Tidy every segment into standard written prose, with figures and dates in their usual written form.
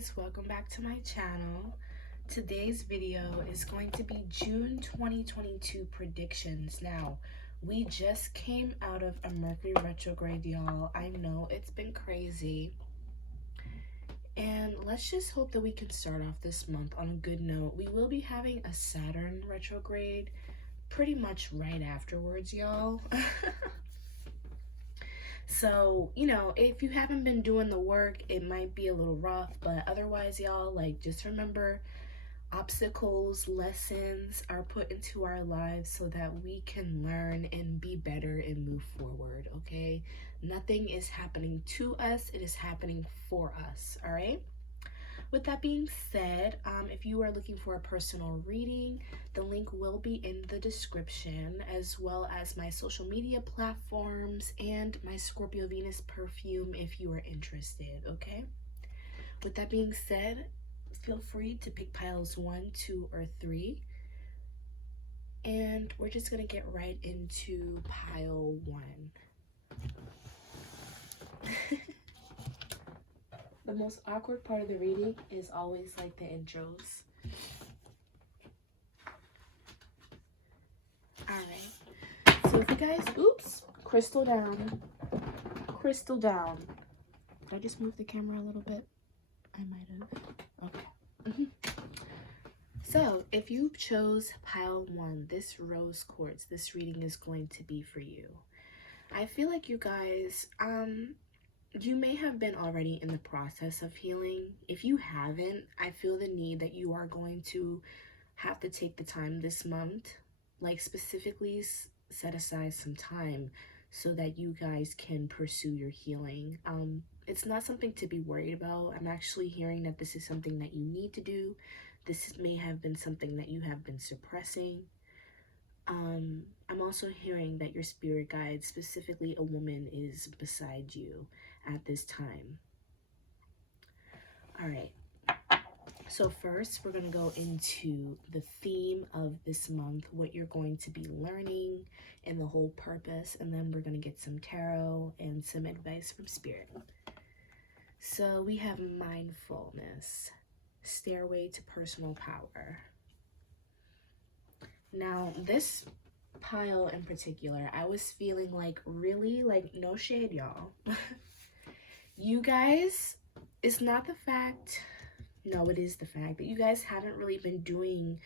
guys, welcome back to my channel. Today's video is going to be June 2022 predictions. Now, we just came out of a Mercury retrograde, y'all. I know it's been crazy. And let's just hope that we can start off this month on a good note. We will be having a Saturn retrograde pretty much right afterwards, y'all. So, if you haven't been doing the work, it might be a little rough, but otherwise, y'all, just remember obstacles, lessons are put into our lives so that we can learn and be better and move forward, okay? Nothing is happening to us, it is happening for us, all right? With that being said, if you are looking for a personal reading, the link will be in the description, as well as my social media platforms and my Scorpio Venus perfume if you are interested, okay? With that being said, feel free to pick piles 1, 2, or 3. And we're just going to get right into pile 1. The most awkward part of the reading is always the intros. Alright. So if you guys, crystal down. Crystal down. Did I just move the camera a little bit? I might have. Okay. So if you chose pile 1, this rose quartz, this reading is going to be for you. I feel like you guys, you may have been already in the process of healing. If you haven't, I feel the need that you are going to have to take the time this month, specifically set aside some time so that you guys can pursue your healing. It's not something to be worried about. I'm actually hearing that this is something that you need to do. This may have been something that you have been suppressing. I'm also hearing that your spirit guide, specifically a woman, is beside you at this time. All right. So first, we're going to go into the theme of this month, what you're going to be learning and the whole purpose, and then we're going to get some tarot and some advice from spirit. So we have mindfulness, stairway to personal power. Now, this pile in particular, I was feeling really no shade, y'all. You guys, it's not the fact, no, it is the fact that you guys haven't really been doing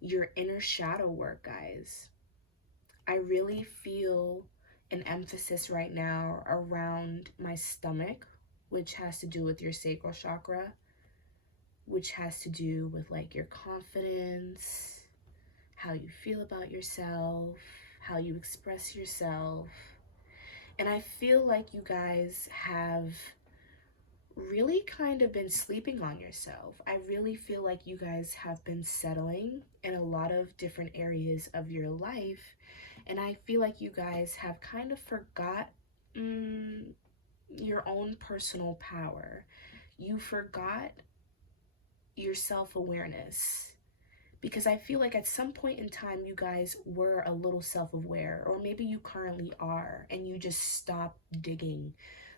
your inner shadow work, guys. I really feel an emphasis right now around my stomach, which has to do with your sacral chakra, which has to do with your confidence, how you feel about yourself, how you express yourself. And I feel like you guys have really kind of been sleeping on yourself. I really feel like you guys have been settling in a lot of different areas of your life. And I feel like you guys have kind of forgot your own personal power. You forgot your self-awareness. Because I feel like at some point in time, you guys were a little self-aware, or maybe you currently are, and you just stopped digging.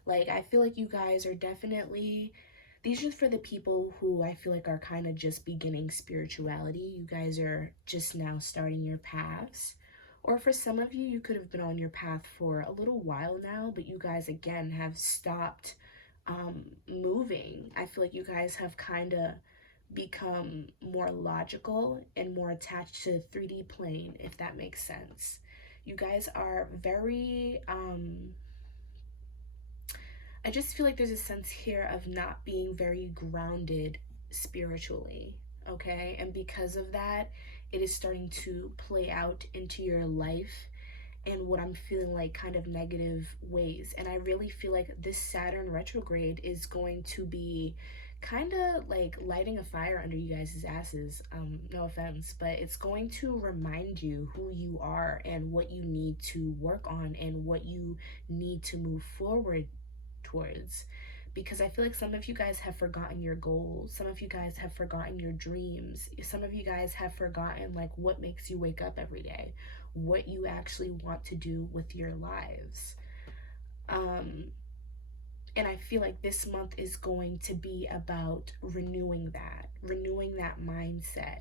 I feel like you guys are definitely, these are for the people who I feel like are kind of just beginning spirituality. You guys are just now starting your paths. Or for some of you, you could have been on your path for a little while now, but you guys, again, have stopped moving. I feel like you guys have kind of become more logical and more attached to the 3D plane, if that makes sense. You guys are very, I just feel like there's a sense here of not being very grounded spiritually, okay? And because of that, it is starting to play out into your life in what I'm feeling kind of negative ways. And I really feel like this Saturn retrograde is going to be kind of lighting a fire under you guys' asses. No offense, but it's going to remind you who you are and what you need to work on and what you need to move forward towards. Because I feel like some of you guys have forgotten your goals. Some of you guys have forgotten your dreams. Some of you guys have forgotten what makes you wake up every day, what you actually want to do with your lives. And I feel like this month is going to be about renewing that mindset,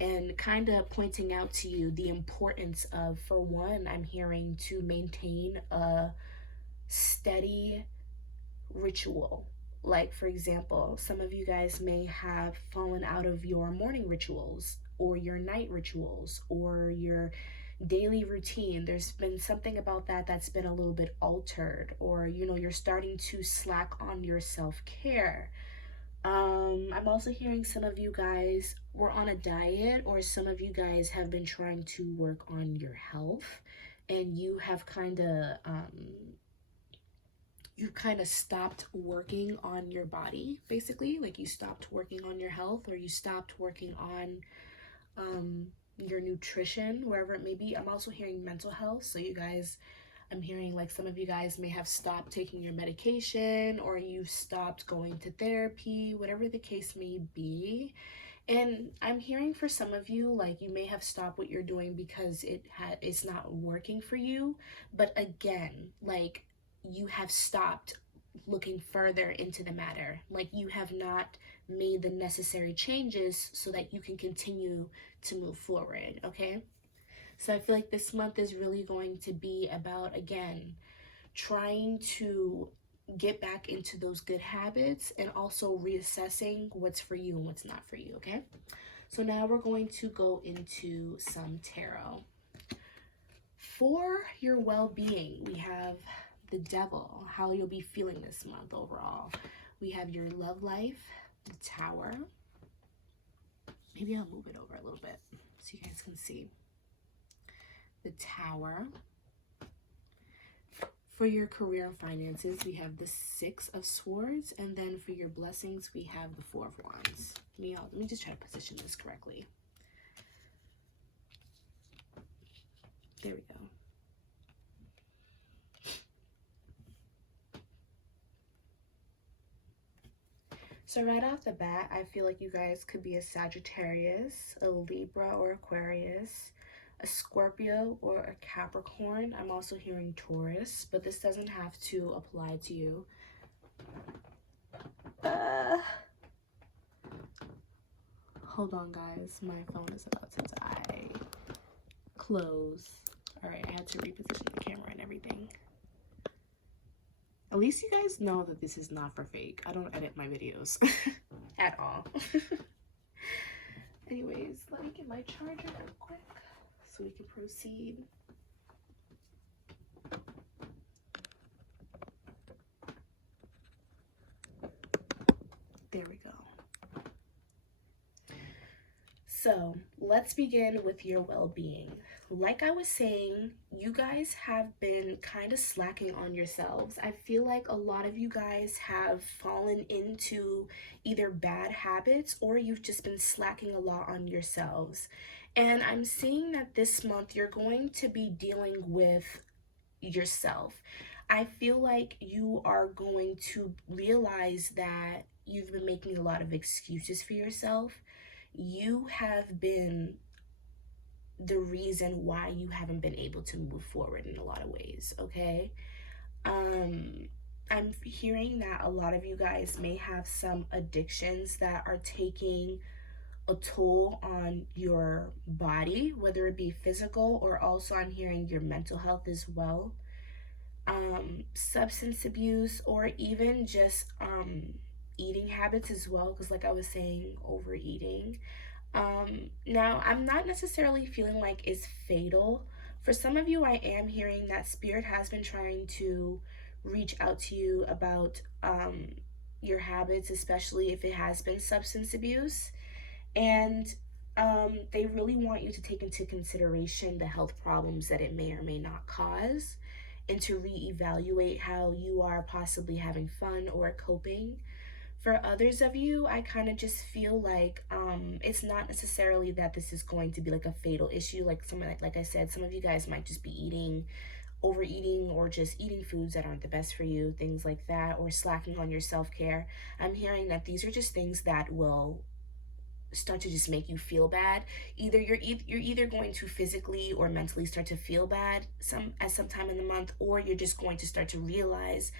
and kind of pointing out to you the importance of, for one, I'm hearing to maintain a steady ritual. Like, for example, some of you guys may have fallen out of your morning rituals or your night rituals or your daily routine. There's been something about that that's been a little bit altered, or you're starting to slack on your self-care. I'm also hearing some of you guys were on a diet, or some of you guys have been trying to work on your health, and you kind of stopped working on your body, basically. Like, you stopped working on your health, or you stopped working on your nutrition, wherever it may be. I'm also hearing mental health. So you guys, I'm hearing like some of you guys may have stopped taking your medication, or you stopped going to therapy, whatever the case may be. And I'm hearing for some of you, like, you may have stopped what you're doing because it's not working for you. But again, like, you have stopped looking further into the matter. Like, you have not made the necessary changes so that you can continue to move forward, okay? So I feel like this month is really going to be about, again, trying to get back into those good habits, and also reassessing what's for you and what's not for you, okay? So now we're going to go into some tarot. For your well-being, we have the Devil, how you'll be feeling this month overall. We have your love life, the Tower. Maybe I'll move it over a little bit so you guys can see. The Tower. For your career and finances, we have the Six of Swords. And then for your blessings, we have the Four of Wands. Let me just try to position this correctly. There we go. So right off the bat, I feel like you guys could be a Sagittarius, a Libra or Aquarius, a Scorpio or a Capricorn. I'm also hearing Taurus, but this doesn't have to apply to you. Hold on, guys. My phone is about to die. Close. All right, I had to reposition the camera and everything. At least you guys know that this is not for fake. I don't edit my videos at all. Anyways, let me get my charger real quick so we can proceed. There we go. So let's begin with your well-being. Like I was saying, you guys have been kind of slacking on yourselves. I feel like a lot of you guys have fallen into either bad habits, or you've just been slacking a lot on yourselves. And I'm seeing that this month you're going to be dealing with yourself. I feel like you are going to realize that you've been making a lot of excuses for yourself. You have been the reason why you haven't been able to move forward in a lot of ways, okay? I'm hearing that a lot of you guys may have some addictions that are taking a toll on your body, whether it be physical, or also I'm hearing your mental health as well. Substance abuse, or even just eating habits as well, because like I was saying, overeating. Now, I'm not necessarily feeling like it's fatal. For some of you, I am hearing that Spirit has been trying to reach out to you about your habits, especially if it has been substance abuse. And they really want you to take into consideration the health problems that it may or may not cause, and to reevaluate how you are possibly having fun or coping. For others of you, I kind of just feel like it's not necessarily that this is going to be like a fatal issue. Like I said, some of you guys might just be overeating, or just eating foods that aren't the best for you, things like that, or slacking on your self-care. I'm hearing that these are just things that will start to just make you feel bad. You're either going to physically or mentally start to feel bad at some time in the month, or you're just going to start to realize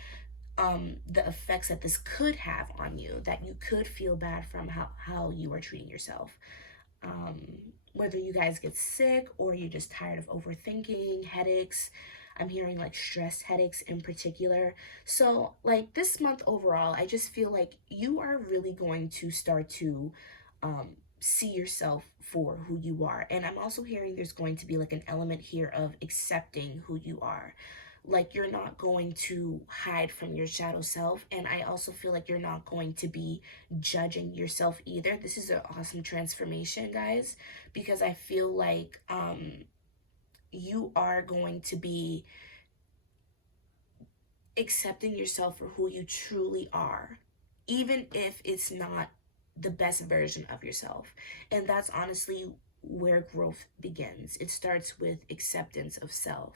the effects that this could have on you, that you could feel bad from how you are treating yourself. Whether you guys get sick or you're just tired of overthinking, headaches. I'm hearing like stress headaches in particular. So like this month overall, I just feel like you are really going to start to see yourself for who you are. And I'm also hearing there's going to be like an element here of accepting who you are. Like you're not going to hide from your shadow self. And I also feel like you're not going to be judging yourself either. This is an awesome transformation, guys, because I feel like you are going to be accepting yourself for who you truly are, even if it's not the best version of yourself. And that's honestly where growth begins. It starts with acceptance of self.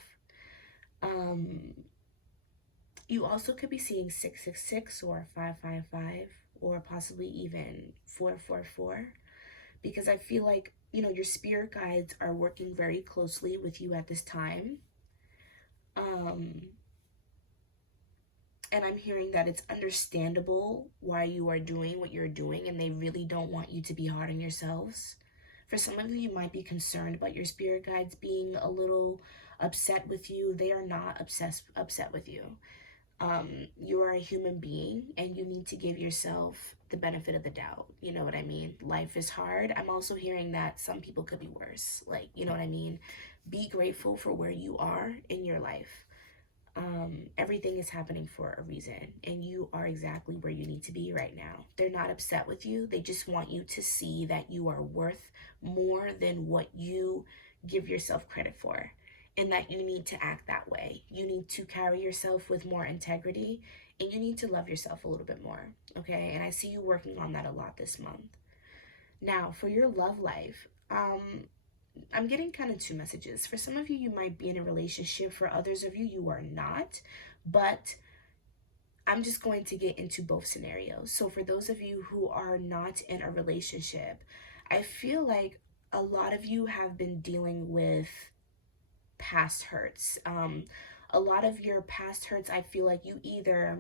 You also could be seeing 666 or 555 or possibly even 444, because I feel like, you know, your spirit guides are working very closely with you at this time. And I'm hearing that it's understandable why you are doing what you're doing, and they really don't want you to be hard on yourselves. For some of you, you might be concerned about your spirit guides being a little upset with you. They are not upset with you. You are a human being, and you need to give yourself the benefit of the doubt. You know what I mean? Life is hard. I'm also hearing that some people could be worse. Like, you know what I mean? Be grateful for where you are in your life. Everything is happening for a reason, and you are exactly where you need to be right now. They're not upset with you. They just want you to see that you are worth more than what you give yourself credit for, and that you need to act that way. You need to carry yourself with more integrity, and you need to love yourself a little bit more, okay? And I see you working on that a lot this month. Now, for your love life, I'm getting kind of two messages. For some of you, you might be in a relationship. For others of you, you are not. But I'm just going to get into both scenarios. So for those of you who are not in a relationship, I feel like a lot of you have been dealing with past hurts. A lot of your past hurts, I feel like you either...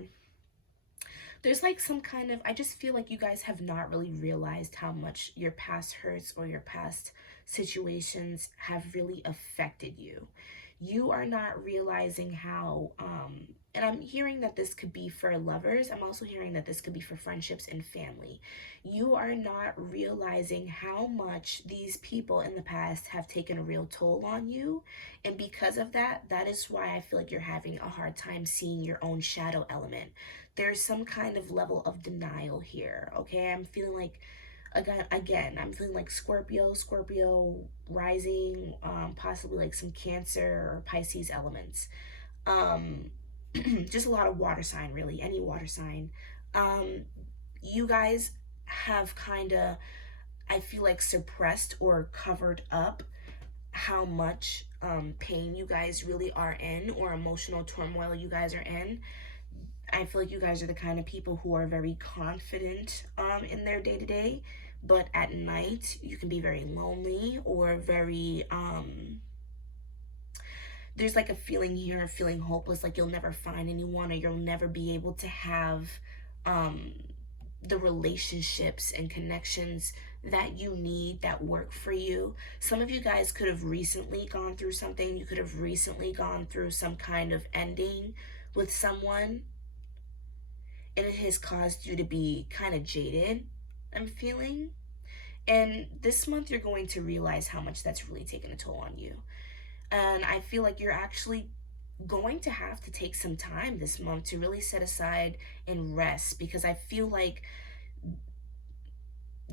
There's like some kind of... I just feel like you guys have not really realized how much your past hurts or your past situations have really affected you. You are not realizing how... and I'm hearing that this could be for lovers. I'm also hearing that this could be for friendships and family. You are not realizing how much these people in the past have taken a real toll on you. And because of that, that is why I feel like you're having a hard time seeing your own shadow element. There's some kind of level of denial here, okay? I'm feeling like, again, I'm feeling like Scorpio rising, possibly like some Cancer or Pisces elements. Just a lot of water sign, really, any water sign. You guys have kind of, I feel like, suppressed or covered up how much pain you guys really are in, or emotional turmoil you guys are in. I feel like you guys are the kind of people who are very confident in their day-to-day, but at night you can be very lonely or very there's like a feeling here of feeling hopeless, like you'll never find anyone, or you'll never be able to have the relationships and connections that you need, that work for you. Some of you guys could have recently gone through something. You could have recently gone through some kind of ending with someone, and it has caused you to be kind of jaded, I'm feeling. And this month you're going to realize how much that's really taken a toll on you. And I feel like you're actually going to have to take some time this month to really set aside and rest, because I feel like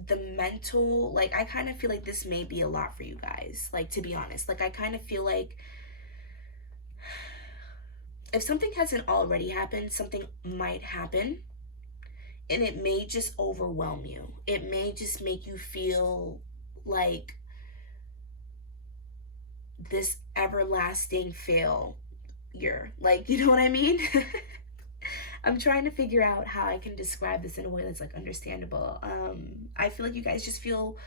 the mental, like, I kind of feel like this may be a lot for you guys, like, to be honest. Like, I kind of feel like if something hasn't already happened, something might happen, and it may just overwhelm you. It may just make you feel like this everlasting failure. Like, you know what I mean? I'm trying to figure out how I can describe this in a way that's like understandable. I feel like you guys just feel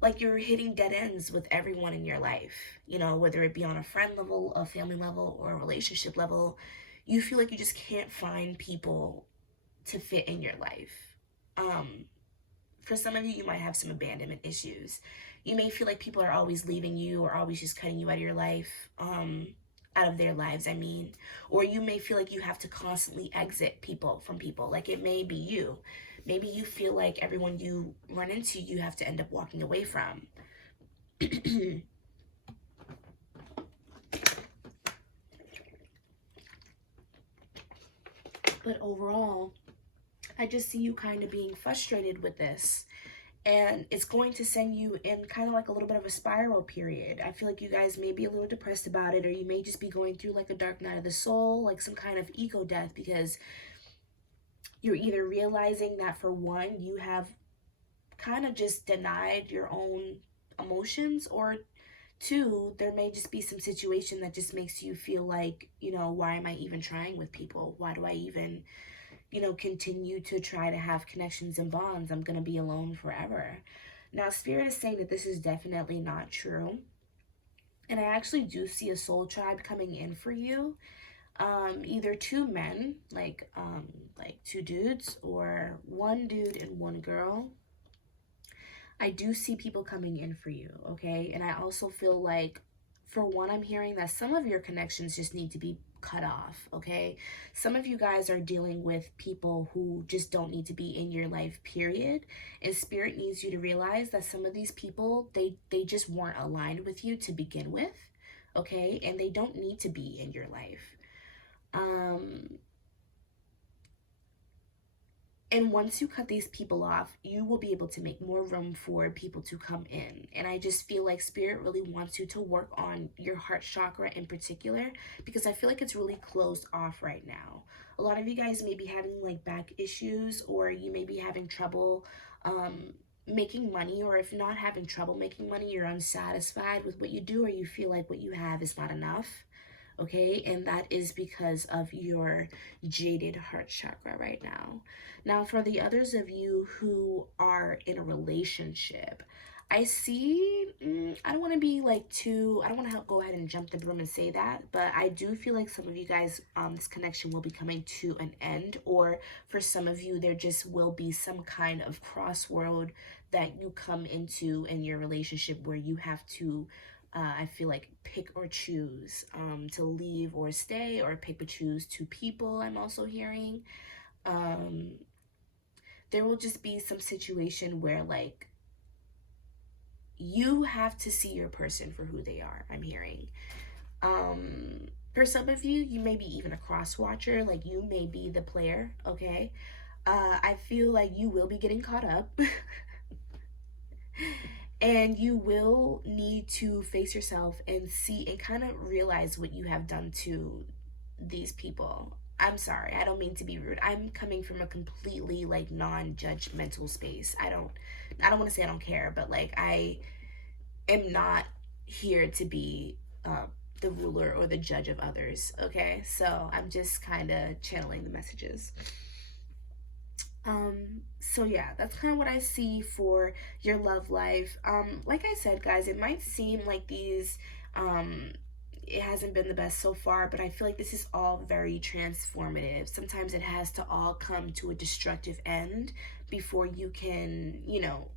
like you're hitting dead ends with everyone in your life, you know, whether it be on a friend level, a family level, or a relationship level. you feel like you just can't find people to fit in your life. For some of you, you might have some abandonment issues. You may feel like people are always leaving you or always just cutting you out of your life, out of their lives, I mean. Or you may feel like you have to constantly exit from people. Like it may be you. Maybe you feel like everyone you run into, you have to end up walking away from. But overall, I just see you kind of being frustrated with this. And it's going to send you in kind of like a little bit of a spiral period. I feel like you guys may be a little depressed about it, or you may just be going through like a dark night of the soul, like some kind of ego death, because you're either realizing that for one, you have kind of just denied your own emotions, or two, there may just be some situation that just makes you feel like, you know, why am I even trying with people? Why do I even, you know, continue to try to have connections and bonds? I'm going to be alone forever. Now, Spirit is saying that this is definitely not true. And I actually do see a soul tribe coming in for you. Either two men, like two dudes, or one dude and one girl. I do see people coming in for you, okay? And I also feel like, for one, I'm hearing that some of your connections just need to be cut off, okay? Some of you guys are dealing with people who just don't need to be in your life, period. And Spirit needs you to realize that some of these people, they just weren't aligned with you to begin with, okay? And they don't need to be in your life. And once you cut these people off, you will be able to make more room for people to come in. And I just feel like Spirit really wants you to work on your heart chakra in particular, because I feel like it's really closed off right now. A lot of you guys may be having like back issues, or you may be having trouble making money, or if not having trouble making money, you're unsatisfied with what you do, or you feel like what you have is not enough. Okay, and that is because of your jaded heart chakra right now. Now, for the others of you who are in a relationship, I see, I don't want to be like I don't want to go ahead and jump the broom and say that, but I do feel like some of you guys, this connection will be coming to an end, or for some of you, there just will be some kind of crossroad that you come into in your relationship where you have to, I feel like, pick or choose to leave or stay, or pick or choose two people, I'm also hearing. There will just be some situation where like you have to see your person for who they are, I'm hearing. For some of you, you may be even a cross watcher, like you may be the player, okay? I feel like you will be getting caught up. And you will need to face yourself and see and kind of realize what you have done to these people. I'm sorry, I don't mean to be rude. I'm coming from a completely like non-judgmental space. I don't want to say I don't care, but like I am not here to be the ruler or the judge of others, okay? So I'm just kind of channeling the messages. So yeah, that's kind of what I see for your love life. Like I said, guys, it might seem like it hasn't been the best so far, but I feel like this is all very transformative. Sometimes it has to all come to a destructive end before you can, you know,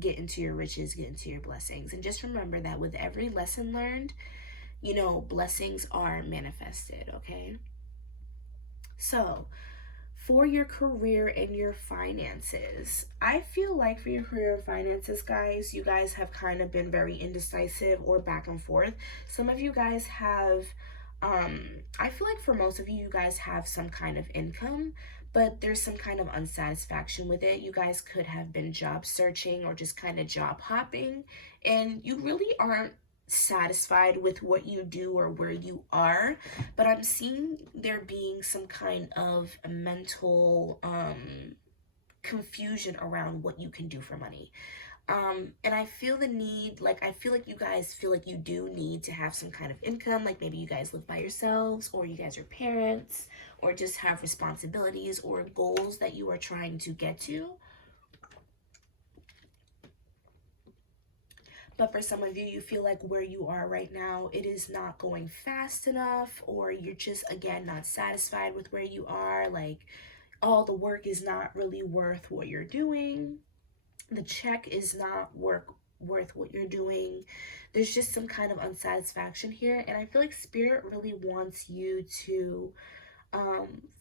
get into your riches, get into your blessings. And just remember that with every lesson learned, you know, blessings are manifested, okay? So, for your career and your finances, I feel like for your career and finances, guys, you guys have kind of been very indecisive or back and forth. Some of you guys have, I feel like for most of you, you guys have some kind of income, but there's some kind of unsatisfaction with it. You guys could have been job searching or just kind of job hopping, and you really aren't satisfied with what you do or where you are, but I'm seeing there being some kind of mental confusion around what you can do for money. And I feel the need, like I feel like you guys feel like you do need to have some kind of income, like maybe you guys live by yourselves, or you guys are parents, or just have responsibilities or goals that you are trying to get to. But for some of you, you feel like where you are right now, it is not going fast enough, or you're just, again, not satisfied with where you are. Like, all the work is not really worth what you're doing. The check is not worth what you're doing. There's just some kind of unsatisfaction here. And I feel like Spirit really wants you to,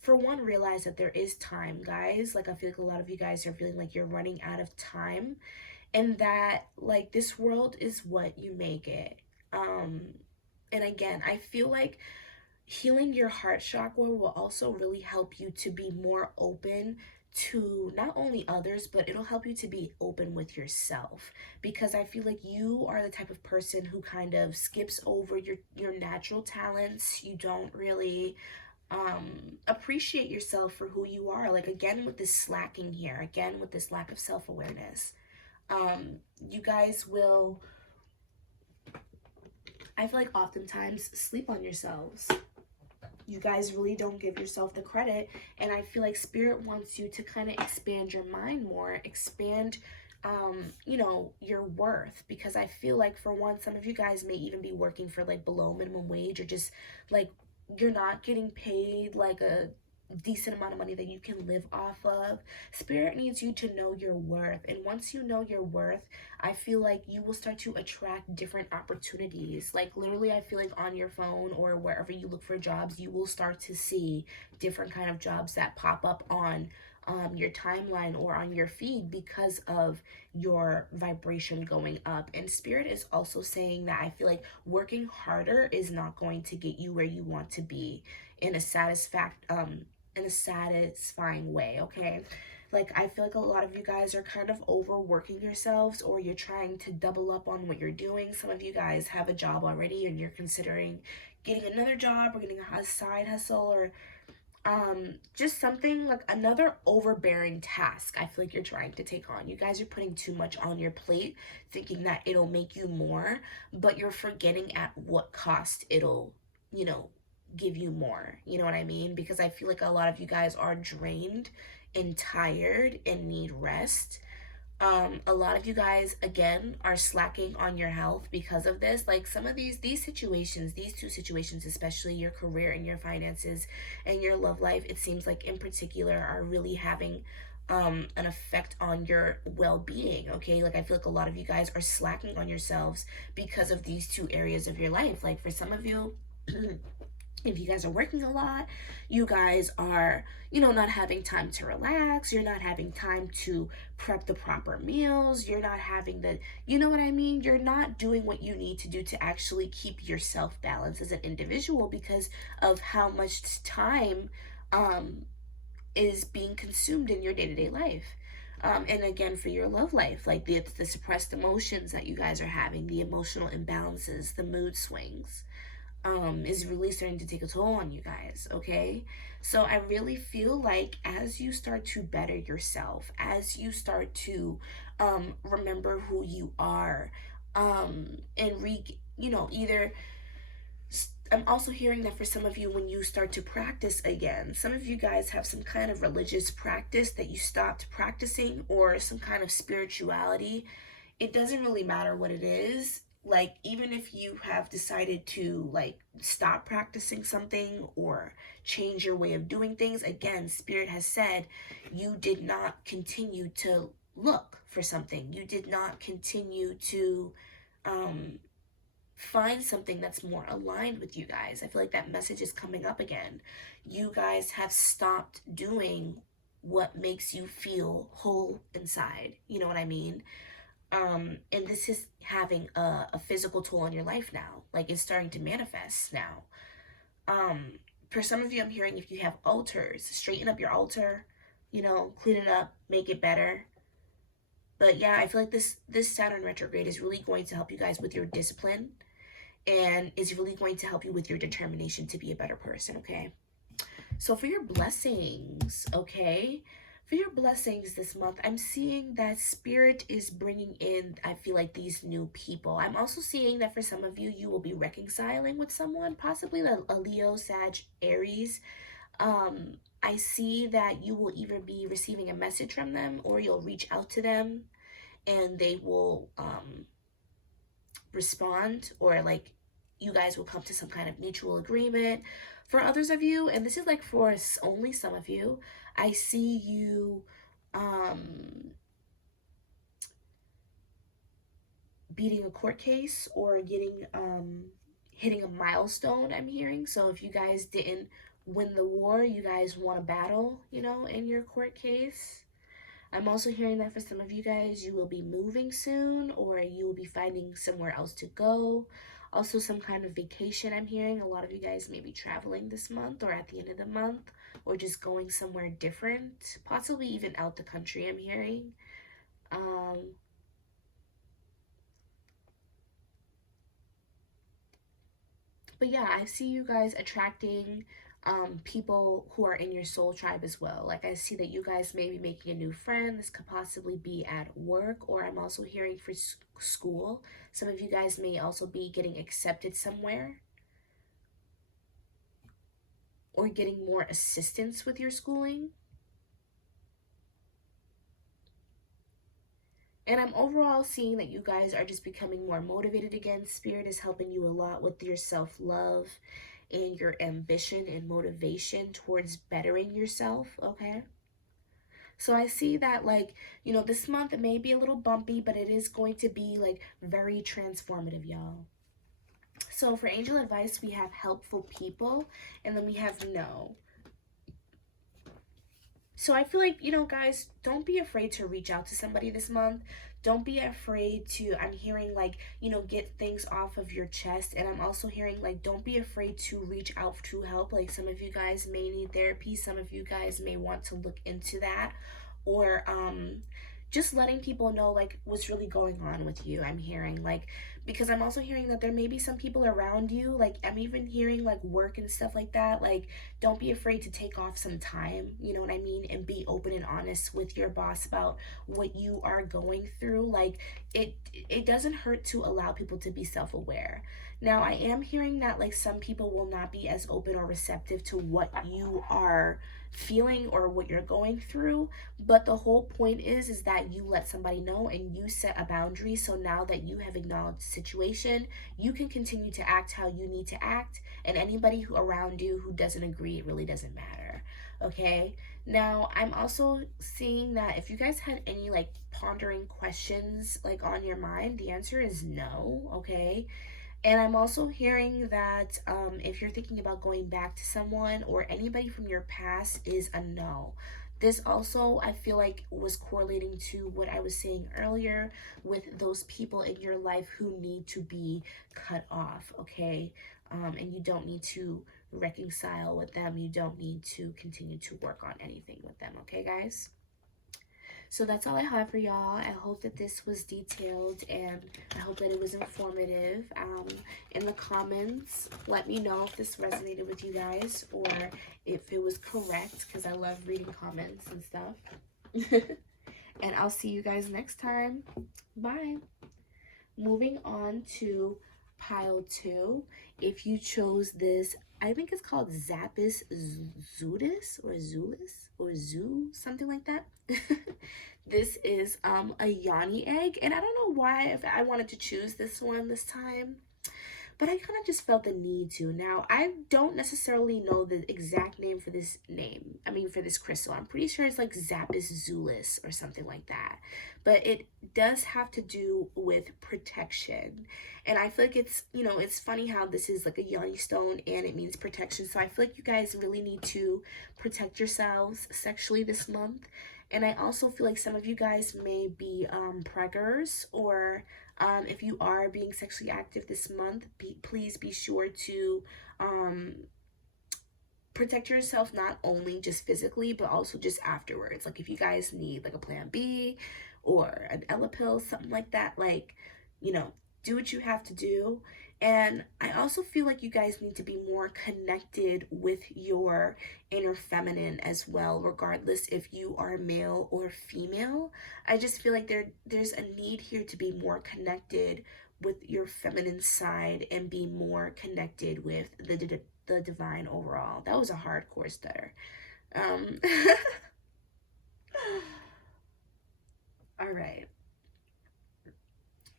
for one, realize that there is time, guys. Like, I feel like a lot of you guys are feeling like you're running out of time, and that, like, this world is what you make it. And again, I feel like healing your heart chakra will also really help you to be more open to not only others, but it'll help you to be open with yourself, because I feel like you are the type of person who kind of skips over your natural talents. You don't really appreciate yourself for who you are. Like, again, with this slacking here, again with this lack of self-awareness, you guys will, I feel like, oftentimes sleep on yourselves. You guys really don't give yourself the credit, and I feel like Spirit wants you to kind of expand your mind more, expand you know, your worth, because I feel like, for one, some of you guys may even be working for like below minimum wage, or just like you're not getting paid like a decent amount of money that you can live off of. Spirit needs you to know your worth, and once you know your worth, I feel like you will start to attract different opportunities. Like, literally, I feel like on your phone or wherever you look for jobs, you will start to see different kind of jobs that pop up on your timeline or on your feed, because of your vibration going up. And Spirit is also saying that I feel like working harder is not going to get you where you want to be in a satisfying way, okay? Like, I feel like a lot of you guys are kind of overworking yourselves, or you're trying to double up on what you're doing. Some of you guys have a job already and you're considering getting another job, or getting a side hustle, or just something like another overbearing task I feel like you're trying to take on. You guys are putting too much on your plate, thinking that it'll make you more, but you're forgetting at what cost it'll, you know, give you more. You know what I mean? Because I feel like a lot of you guys are drained and tired and need rest. A lot of you guys, again, are slacking on your health because of this. Like, some of these situations, these two situations, especially your career and your finances and your love life, it seems like in particular, are really having an effect on your well-being. Okay, like, I feel like a lot of you guys are slacking on yourselves because of these two areas of your life. Like, for some of you, if you guys are working a lot, you guys are, you know, not having time to relax. You're not having time to prep the proper meals. You're not having the, you know what I mean? You're not doing what you need to do to actually keep yourself balanced as an individual, because of how much time is being consumed in your day-to-day life. And again, for your love life, like the suppressed emotions that you guys are having, the emotional imbalances, the mood swings, is really starting to take a toll on you guys, okay? So I really feel like, as you start to better yourself, as you start to remember who you are, and you know, either, I'm also hearing that for some of you, when you start to practice again, some of you guys have some kind of religious practice that you stopped practicing, or some kind of spirituality. It doesn't really matter what it is. Like, even if you have decided to, like, stop practicing something or change your way of doing things, again, Spirit has said you did not continue to look for something. You did not continue to find something that's more aligned with you guys. I feel like that message is coming up again. You guys have stopped doing what makes you feel whole inside. You know what I mean? And this is having a physical toll on your life now. Like, it's starting to manifest now. For some of you, I'm hearing, if you have altars, straighten up your altar, you know, clean it up, make it better. But yeah, I feel like this Saturn retrograde is really going to help you guys with your discipline, and is really going to help you with your determination to be a better person, okay? So for your blessings, okay? For your blessings this month, I'm seeing that Spirit is bringing in, I feel like, these new people. I'm also seeing that for some of you, you will be reconciling with someone, possibly a Leo, Sag, Aries. I see that you will either be receiving a message from them, or you'll reach out to them and they will respond, or like you guys will come to some kind of mutual agreement. For others of you, and this is like for only some of you, I see you beating a court case or getting hitting a milestone, I'm hearing. So if you guys didn't win the war, you guys won a battle, you know, in your court case. I'm also hearing that for some of you guys, you will be moving soon, or you will be finding somewhere else to go. Also, some kind of vacation, I'm hearing. A lot of you guys may be traveling this month or at the end of the month, or just going somewhere different, possibly even out the country, I'm hearing. But yeah, I see you guys attracting people who are in your soul tribe as well. Like, I see that you guys may be making a new friend. This could possibly be at work, or I'm also hearing for school. Some of you guys may also be getting accepted somewhere, or getting more assistance with your schooling. And I'm overall seeing that you guys are just becoming more motivated again. Spirit is helping you a lot with your self-love and your ambition and motivation towards bettering yourself, okay? So I see that, like, you know, this month it may be a little bumpy, but it is going to be like very transformative, y'all. So for angel advice, we have helpful people, and then we have no. So I feel like, you know, guys, don't be afraid to reach out to somebody this month. Don't be afraid to, I'm hearing like, you know, get things off of your chest. And I'm also hearing like, don't be afraid to reach out to help. Like, some of you guys may need therapy. Some of you guys may want to look into that. Or just letting people know like what's really going on with you, I'm hearing. Like, because I'm also hearing that there may be some people around you, like I'm even hearing like work and stuff like that. Like, don't be afraid to take off some time, you know what I mean, and be open and honest with your boss about what you are going through. Like, it doesn't hurt to allow people to be self-aware. Now, I am hearing that like some people will not be as open or receptive to what you are feeling or what you're going through, but the whole point is that you let somebody know and you set a boundary. So now that you have acknowledged the situation, you can continue to act how you need to act, and anybody who around you who doesn't agree, it really doesn't matter. Okay? Now, I'm also seeing that if you guys had any like pondering questions like on your mind, the answer is no. Okay? And I'm also hearing that if you're thinking about going back to someone or anybody from your past, is a no. This also, I feel like, was correlating to what I was saying earlier with those people in your life who need to be cut off, okay? And you don't need to reconcile with them. You don't need to continue to work on anything with them, okay, guys? So that's all I have for y'all. I hope that this was detailed, and I hope that it was informative. In the comments, let me know if this resonated with you guys or if it was correct, because I love reading comments and stuff. And I'll see you guys next time. Bye. Moving on to pile 2. If you chose this, I think it's called Zappis Zudis or Zulis or Zoo, something like that. This is a Yoni egg, and I don't know why if I wanted to choose this one this time, but I kind of just felt the need to. Now, I don't necessarily know the exact name for this for this crystal. I'm pretty sure it's like Zappis Zulis or something like that. But it does have to do with protection. And I feel like it's, you know, it's funny how this is like a Yoni stone and it means protection. So I feel like you guys really need to protect yourselves sexually this month. And I also feel like some of you guys may be preggers, or if you are being sexually active this month, please be sure to protect yourself, not only just physically, but also just afterwards. Like, if you guys need like a plan B or an Ella pill, something like that, like, you know, do what you have to do. And I also feel like you guys need to be more connected with your inner feminine as well, regardless if you are male or female. I just feel like there's a need here to be more connected with your feminine side and be more connected with the divine overall. That was a hardcore stutter. All right.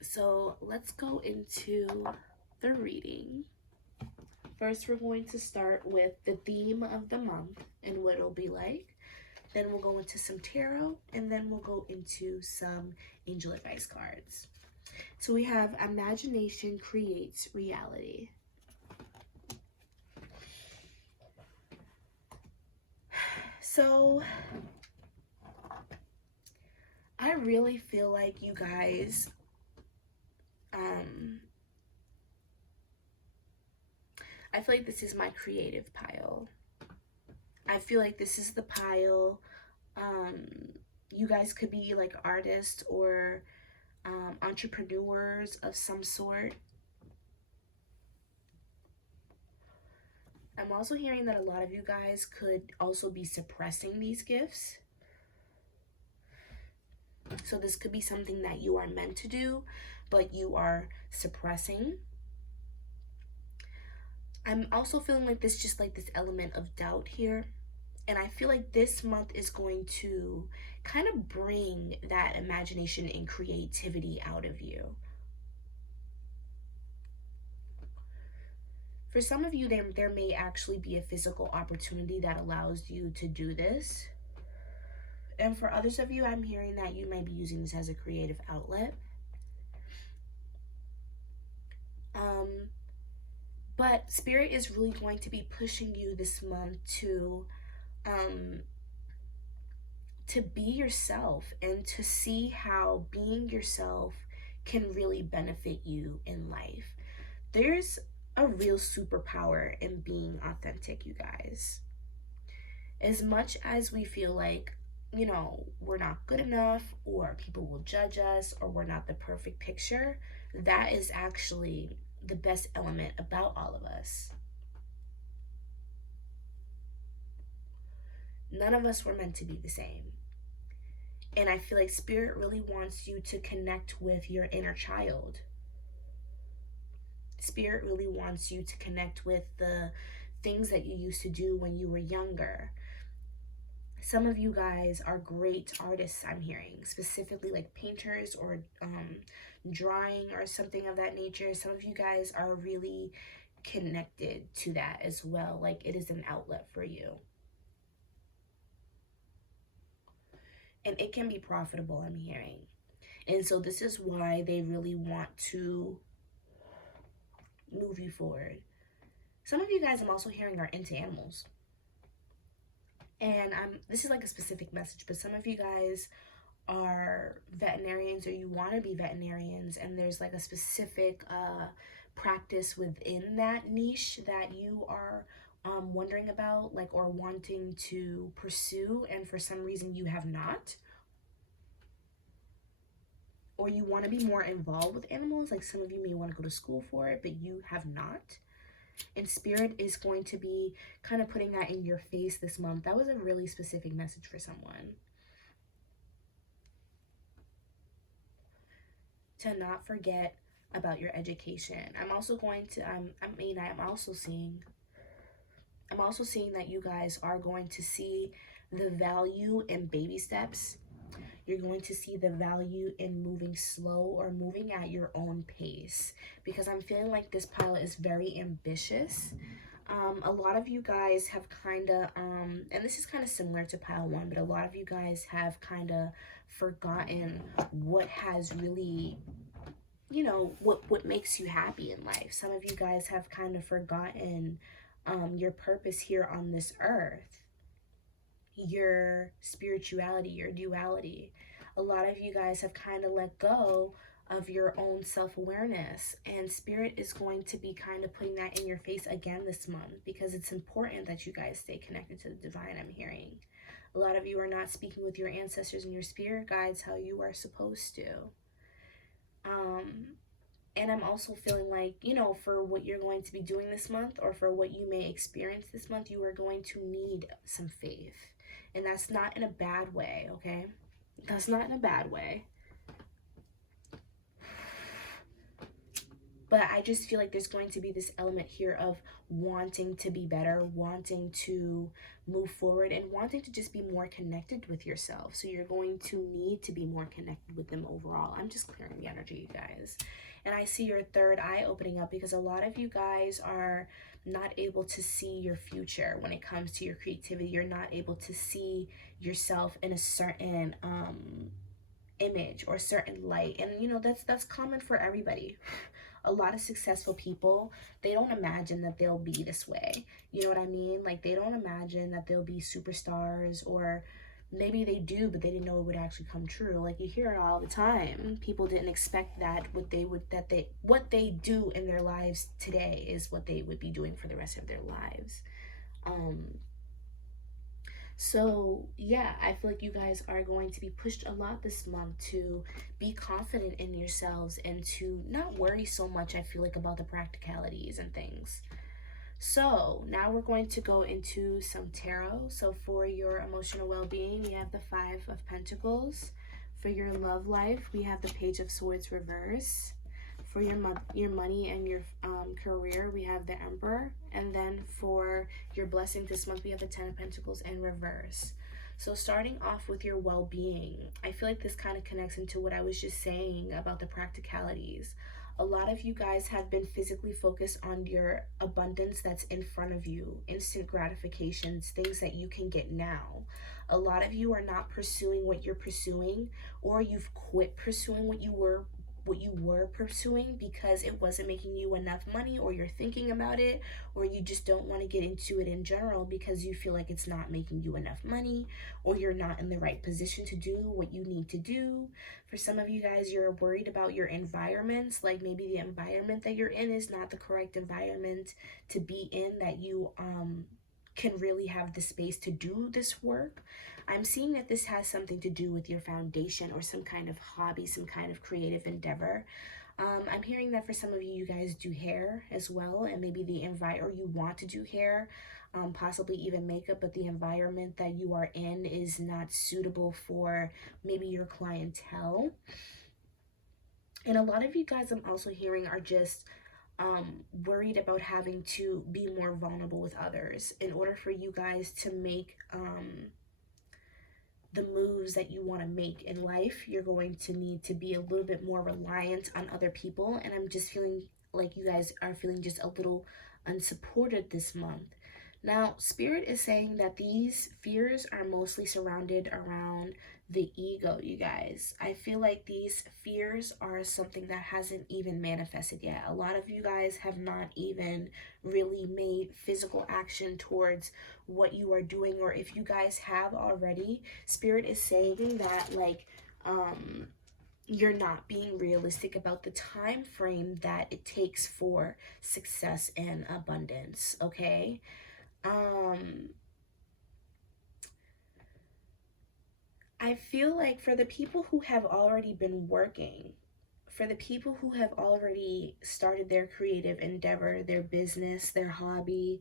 So let's go into the reading. First, we're going to start with the theme of the month and what it'll be like. Then we'll go into some tarot, and then we'll go into some angel advice cards. So we have imagination creates reality. So I really feel like you guys, I feel like this is my creative pile. I feel like this is the pile. You guys could be like artists or entrepreneurs of some sort. I'm also hearing that a lot of you guys could also be suppressing these gifts. So this could be something that you are meant to do, but you are suppressing. I'm also feeling like this, just like this element of doubt here. And I feel like this month is going to kind of bring that imagination and creativity out of you. For some of you, there may actually be a physical opportunity that allows you to do this. And for others of you, I'm hearing that you may be using this as a creative outlet. But Spirit is really going to be pushing you this month to be yourself and to see how being yourself can really benefit you in life. There's a real superpower in being authentic, you guys. As much as we feel like, you know, we're not good enough, or people will judge us, or we're not the perfect picture, that is actually the best element about all of us. None of us were meant to be the same. And I feel like Spirit really wants you to connect with your inner child. Spirit really wants you to connect with the things that you used to do when you were younger. Some of you guys are great artists, I'm hearing, specifically like painters or drawing or something of that nature. Some of you guys are really connected to that as well. Like it is an outlet for you. And it can be profitable, I'm hearing. And so this is why they really want to move you forward. Some of you guys, I'm also hearing, are into animals. And this is like a specific message, but some of you guys are veterinarians, or you want to be veterinarians, and there's like a specific practice within that niche that you are wondering about, like, or wanting to pursue, and for some reason you have not. Or you want to be more involved with animals, like some of you may want to go to school for it, but you have not. And Spirit is going to be kind of putting that in your face this month. That was a really specific message for someone. To not forget about your education. I'm also seeing that you guys are going to see the value in baby steps. You're going to see the value in moving slow or moving at your own pace, because I'm feeling like this pile is very ambitious. A lot of you guys have kind of, and this is kind of similar to pile 1, but a lot of you guys have kind of forgotten what has really, you know, what makes you happy in life. Some of you guys have kind of forgotten your purpose here on this earth, your spirituality, your duality. A lot of you guys have kind of let go of your own self-awareness, and Spirit is going to be kind of putting that in your face again this month, because it's important that you guys stay connected to the divine, I'm hearing. A lot of you are not speaking with your ancestors and your spirit guides how you are supposed to. And I'm also feeling like, you know, for what you're going to be doing this month, or for what you may experience this month, you are going to need some faith. And that's not in a bad way, okay? That's not in a bad way. But I just feel like there's going to be this element here of wanting to be better, wanting to move forward, and wanting to just be more connected with yourself. So you're going to need to be more connected with them overall. I'm just clearing the energy, you guys. And I see your third eye opening up because a lot of you guys are not able to see your future when it comes to your creativity. You're not able to see yourself in a certain image or certain light. And you know, that's common for everybody. A lot of successful people, they don't imagine that they'll be this way. You know what I mean? Like, they don't imagine that they'll be superstars, or maybe they do, but they didn't know it would actually come true. Like, you hear it all the time. People didn't expect that what they do in their lives today is what they would be doing for the rest of their lives. So yeah, I feel like you guys are going to be pushed a lot this month to be confident in yourselves and to not worry so much, I feel like, about the practicalities and things. So now we're going to go into some tarot. So for your emotional well-being, we have the Five of Pentacles. For your love life, we have the Page of Swords reverse. For your money and your career, we have the Emperor. And then for your blessing this month, we have the Ten of Pentacles in reverse. So starting off with your well-being, I feel like this kind of connects into what I was just saying about the practicalities. A lot of you guys have been physically focused on your abundance that's in front of you, instant gratifications, things that you can get now. A lot of you are not pursuing what you're pursuing, or you've quit pursuing what you were pursuing because it wasn't making you enough money, or you're thinking about it, or you just don't want to get into it in general because you feel like it's not making you enough money, or you're not in the right position to do what you need to do. For some of you guys, you're worried about your environments, like maybe the environment that you're in is not the correct environment to be in, that you can really have the space to do this work. I'm seeing that this has something to do with your foundation or some kind of hobby, some kind of creative endeavor. I'm hearing that for some of you, you guys do hair as well, and maybe or you want to do hair, possibly even makeup, but the environment that you are in is not suitable for maybe your clientele. And a lot of you guys, I'm also hearing, are just worried about having to be more vulnerable with others. In order for you guys to make the moves that you want to make in life, you're going to need to be a little bit more reliant on other people. And I'm just feeling like you guys are feeling just a little unsupported this month. Now, Spirit is saying that these fears are mostly surrounded around the ego, you guys. I feel like these fears are something that hasn't even manifested yet. A lot of you guys have not even really made physical action towards what you are doing, or if you guys have already, Spirit is saying that, like, you're not being realistic about the time frame that it takes for success and abundance, okay? I feel like for the people who have already been working, for the people who have already started their creative endeavor, their business, their hobby,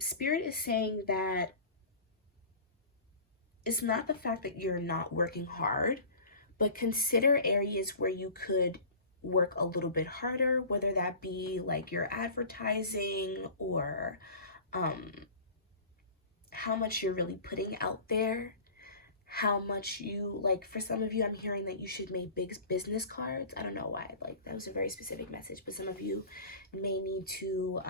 Spirit is saying that it's not the fact that you're not working hard, but consider areas where you could work a little bit harder, whether that be like your advertising, or how much you're really putting out there, how much you, like, for some of you, I'm hearing that you should make big business cards. I don't know why, like, that was a very specific message, but some of you may need to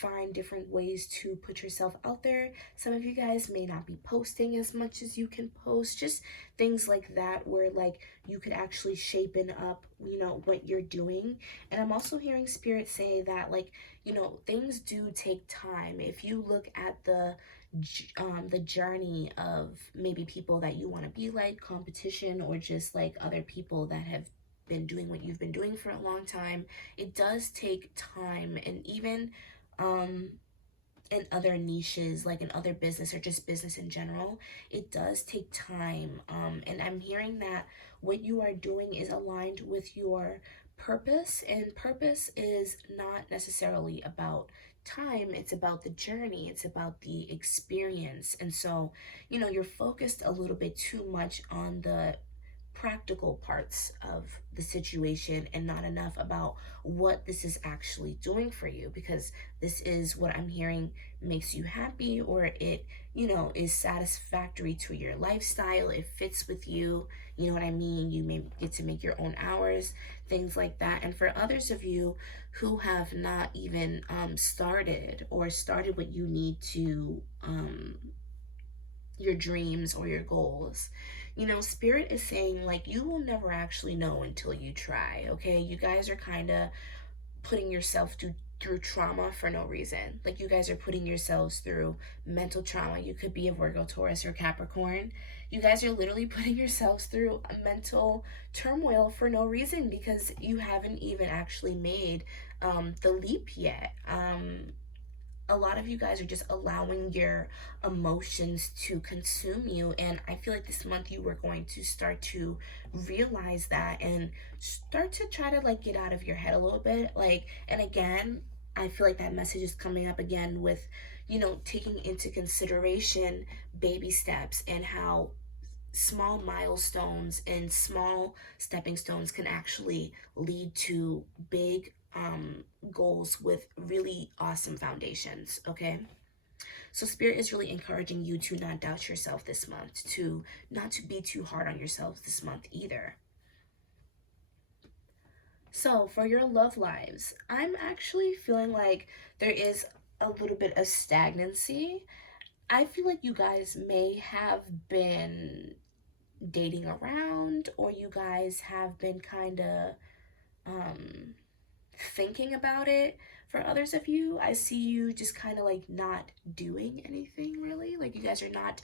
find different ways to put yourself out there. Some of you guys may not be posting as much as you can post, just things like that, where like you could actually shapen up, you know, what you're doing. And I'm also hearing Spirit say that, like, you know, things do take time. If you look at the journey of maybe people that you want to be like, competition, or just like other people that have been doing what you've been doing for a long time, it does take time. And even in other niches, like in other business or just business in general, it does take time. And I'm hearing that what you are doing is aligned with your purpose, and purpose is not necessarily about time, it's about the journey, it's about the experience. And so, you know, you're focused a little bit too much on the practical parts of the situation and not enough about what this is actually doing for you, because this is what I'm hearing makes you happy, or it, you know, is satisfactory to your lifestyle, it fits with you, you know what I mean, you may get to make your own hours, things like that. And for others of you who have not even started what you need to your dreams or your goals, you know, spirit is saying like you will never actually know until you try. Okay, you guys are kind of putting yourself through trauma for no reason. Like, you guys are putting yourselves through mental trauma. You could be a Virgo, Taurus, or Capricorn. You guys are literally putting yourselves through a mental turmoil for no reason, because you haven't even actually made the leap yet. A lot of you guys are just allowing your emotions to consume you, and I feel like this month you are going to start to realize that and start to try to like get out of your head a little bit. Like, and again, I feel like that message is coming up again with, you know, taking into consideration baby steps and how small milestones and small stepping stones can actually lead to big goals with really awesome foundations. Okay, so spirit is really encouraging you to not doubt yourself this month, to not to be too hard on yourselves this month either. So for your love lives, I'm actually feeling like there is a little bit of stagnancy. I feel like you guys may have been dating around, or you guys have been kind of thinking about it. For others of you, I see you just kind of like not doing anything really. Like, you guys are not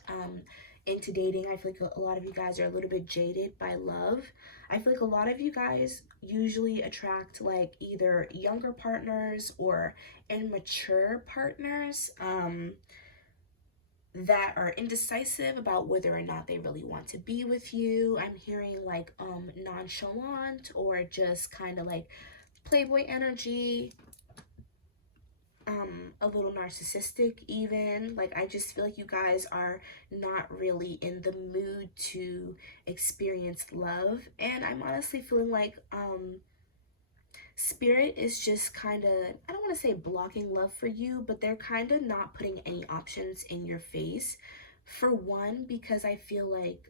into dating. I feel like a lot of you guys are a little bit jaded by love. I feel like a lot of you guys usually attract like either younger partners or immature partners that are indecisive about whether or not they really want to be with you. I'm hearing like nonchalant, or just kind of like playboy energy, a little narcissistic even. Like, I just feel like you guys are not really in the mood to experience love, and I'm honestly feeling like spirit is just kind of, I don't want to say blocking love for you, but they're kind of not putting any options in your face. For one, because I feel like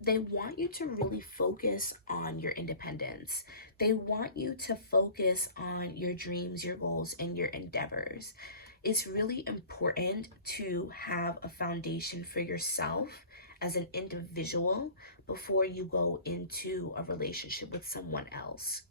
they want you to really focus on your independence. They want you to focus on your dreams, your goals, and your endeavors. It's really important to have a foundation for yourself as an individual before you go into a relationship with someone else.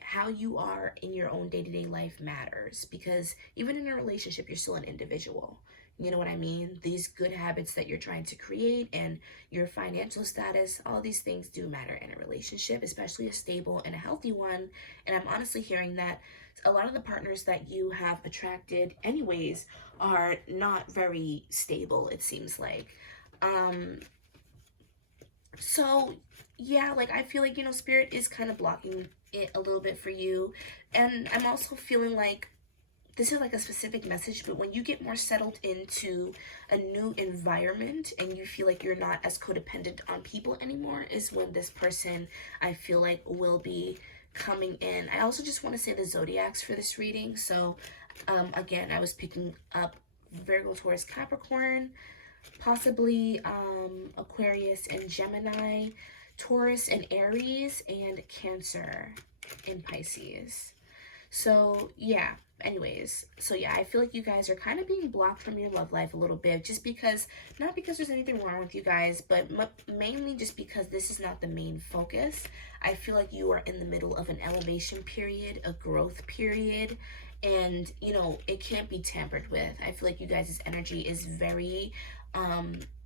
How you are in your own day-to-day life matters, because even in a relationship, you're still an individual. You know what I mean? These good habits that you're trying to create and your financial status, all these things do matter in a relationship, especially a stable and a healthy one. And I'm honestly hearing that a lot of the partners that you have attracted anyways are not very stable, it seems like. So yeah, like, I feel like, you know, spirit is kind of blocking it a little bit for you. And I'm also feeling like this is like a specific message, but when you get more settled into a new environment and you feel like you're not as codependent on people anymore, is when this person, I feel like, will be coming in. I also just want to say the zodiacs for this reading. So again, I was picking up Virgo, Taurus, Capricorn, possibly Aquarius and Gemini, Taurus and Aries, and Cancer and Pisces. So yeah, anyways, so yeah, I feel like you guys are kind of being blocked from your love life a little bit, just because, not because there's anything wrong with you guys, but mainly just because this is not the main focus. I feel like you are in the middle of an elevation period, a growth period, and, you know, it can't be tampered with. I feel like you guys' energy is very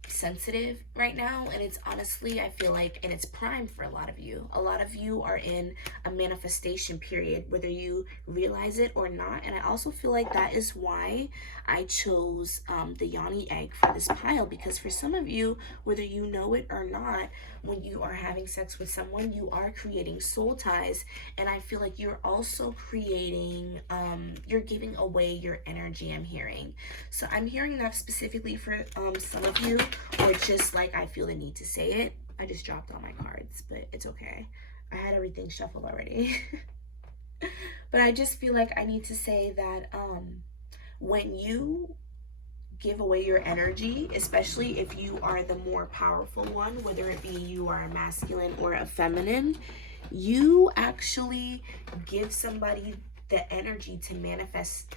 sensitive right now, and it's honestly, I feel like, and it's prime for a lot of you. A lot of you are in a manifestation period, whether you realize it or not. And I also feel like that is why I chose the Yoni egg for this pile, because for some of you, whether you know it or not, when you are having sex with someone, you are creating soul ties. And I feel like you're also creating, you're giving away your energy, I'm hearing. So I'm hearing that specifically for some of you, or just like I feel the need to say it. I just dropped all my cards, but it's okay. I had everything shuffled already. But I just feel like I need to say that when you give away your energy, especially if you are the more powerful one, whether it be you are a masculine or a feminine, you actually give somebody the energy to manifest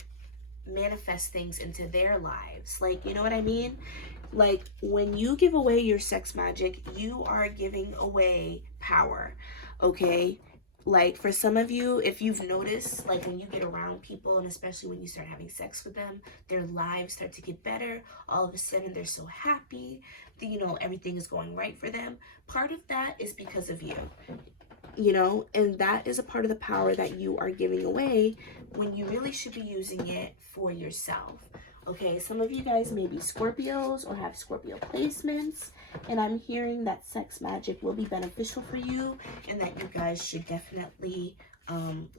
things into their lives. Like, you know what I mean? Like, when you give away your sex magic, you are giving away power, okay? Like, for some of you, if you've noticed, like, when you get around people, and especially when you start having sex with them, their lives start to get better. All of a sudden, they're so happy that, you know, everything is going right for them. Part of that is because of you, you know, and that is a part of the power that you are giving away when you really should be using it for yourself. Okay, some of you guys may be Scorpios or have Scorpio placements, and I'm hearing that sex magic will be beneficial for you and that you guys should definitely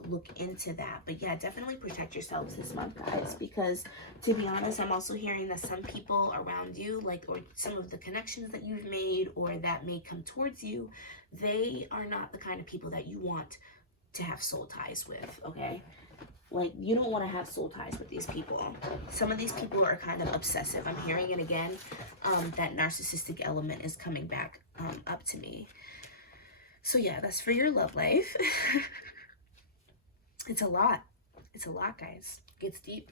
look into that. But yeah, definitely protect yourselves this month, guys, because to be honest, I'm also hearing that some people around you, like, or some of the connections that you've made or that may come towards you, they are not the kind of people that you want to have soul ties with, okay? Like, you don't want to have soul ties with these people. Some of these people are kind of obsessive. I'm hearing it again. That narcissistic element is coming back up to me. So yeah, that's for your love life. It's a lot. It's a lot, guys. It gets deep.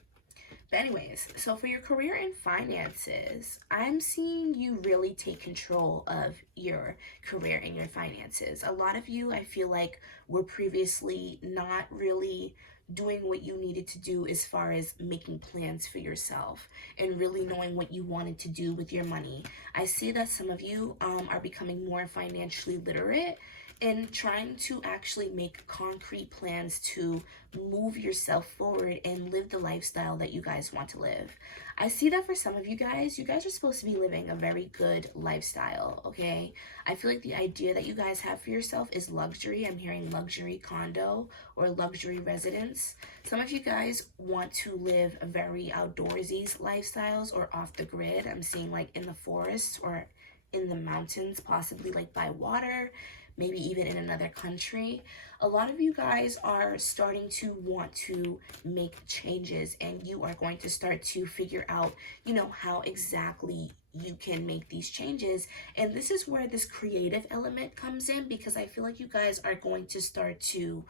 But anyways, so for your career and finances, I'm seeing you really take control of your career and your finances. A lot of you, I feel like, were previously not really doing what you needed to do as far as making plans for yourself and really knowing what you wanted to do with your money. I see that some of you are becoming more financially literate and trying to actually make concrete plans to move yourself forward and live the lifestyle that you guys want to live. I see that for some of you guys are supposed to be living a very good lifestyle, okay? I feel like the idea that you guys have for yourself is luxury. I'm hearing luxury condo or luxury residence. Some of you guys want to live a very outdoorsy lifestyles or off the grid. I'm seeing like in the forest or in the mountains, possibly like by water, maybe even in another country. A lot of you guys are starting to want to make changes, and you are going to start to figure out, you know, how exactly you can make these changes. And this is where this creative element comes in, because I feel like you guys are going to start to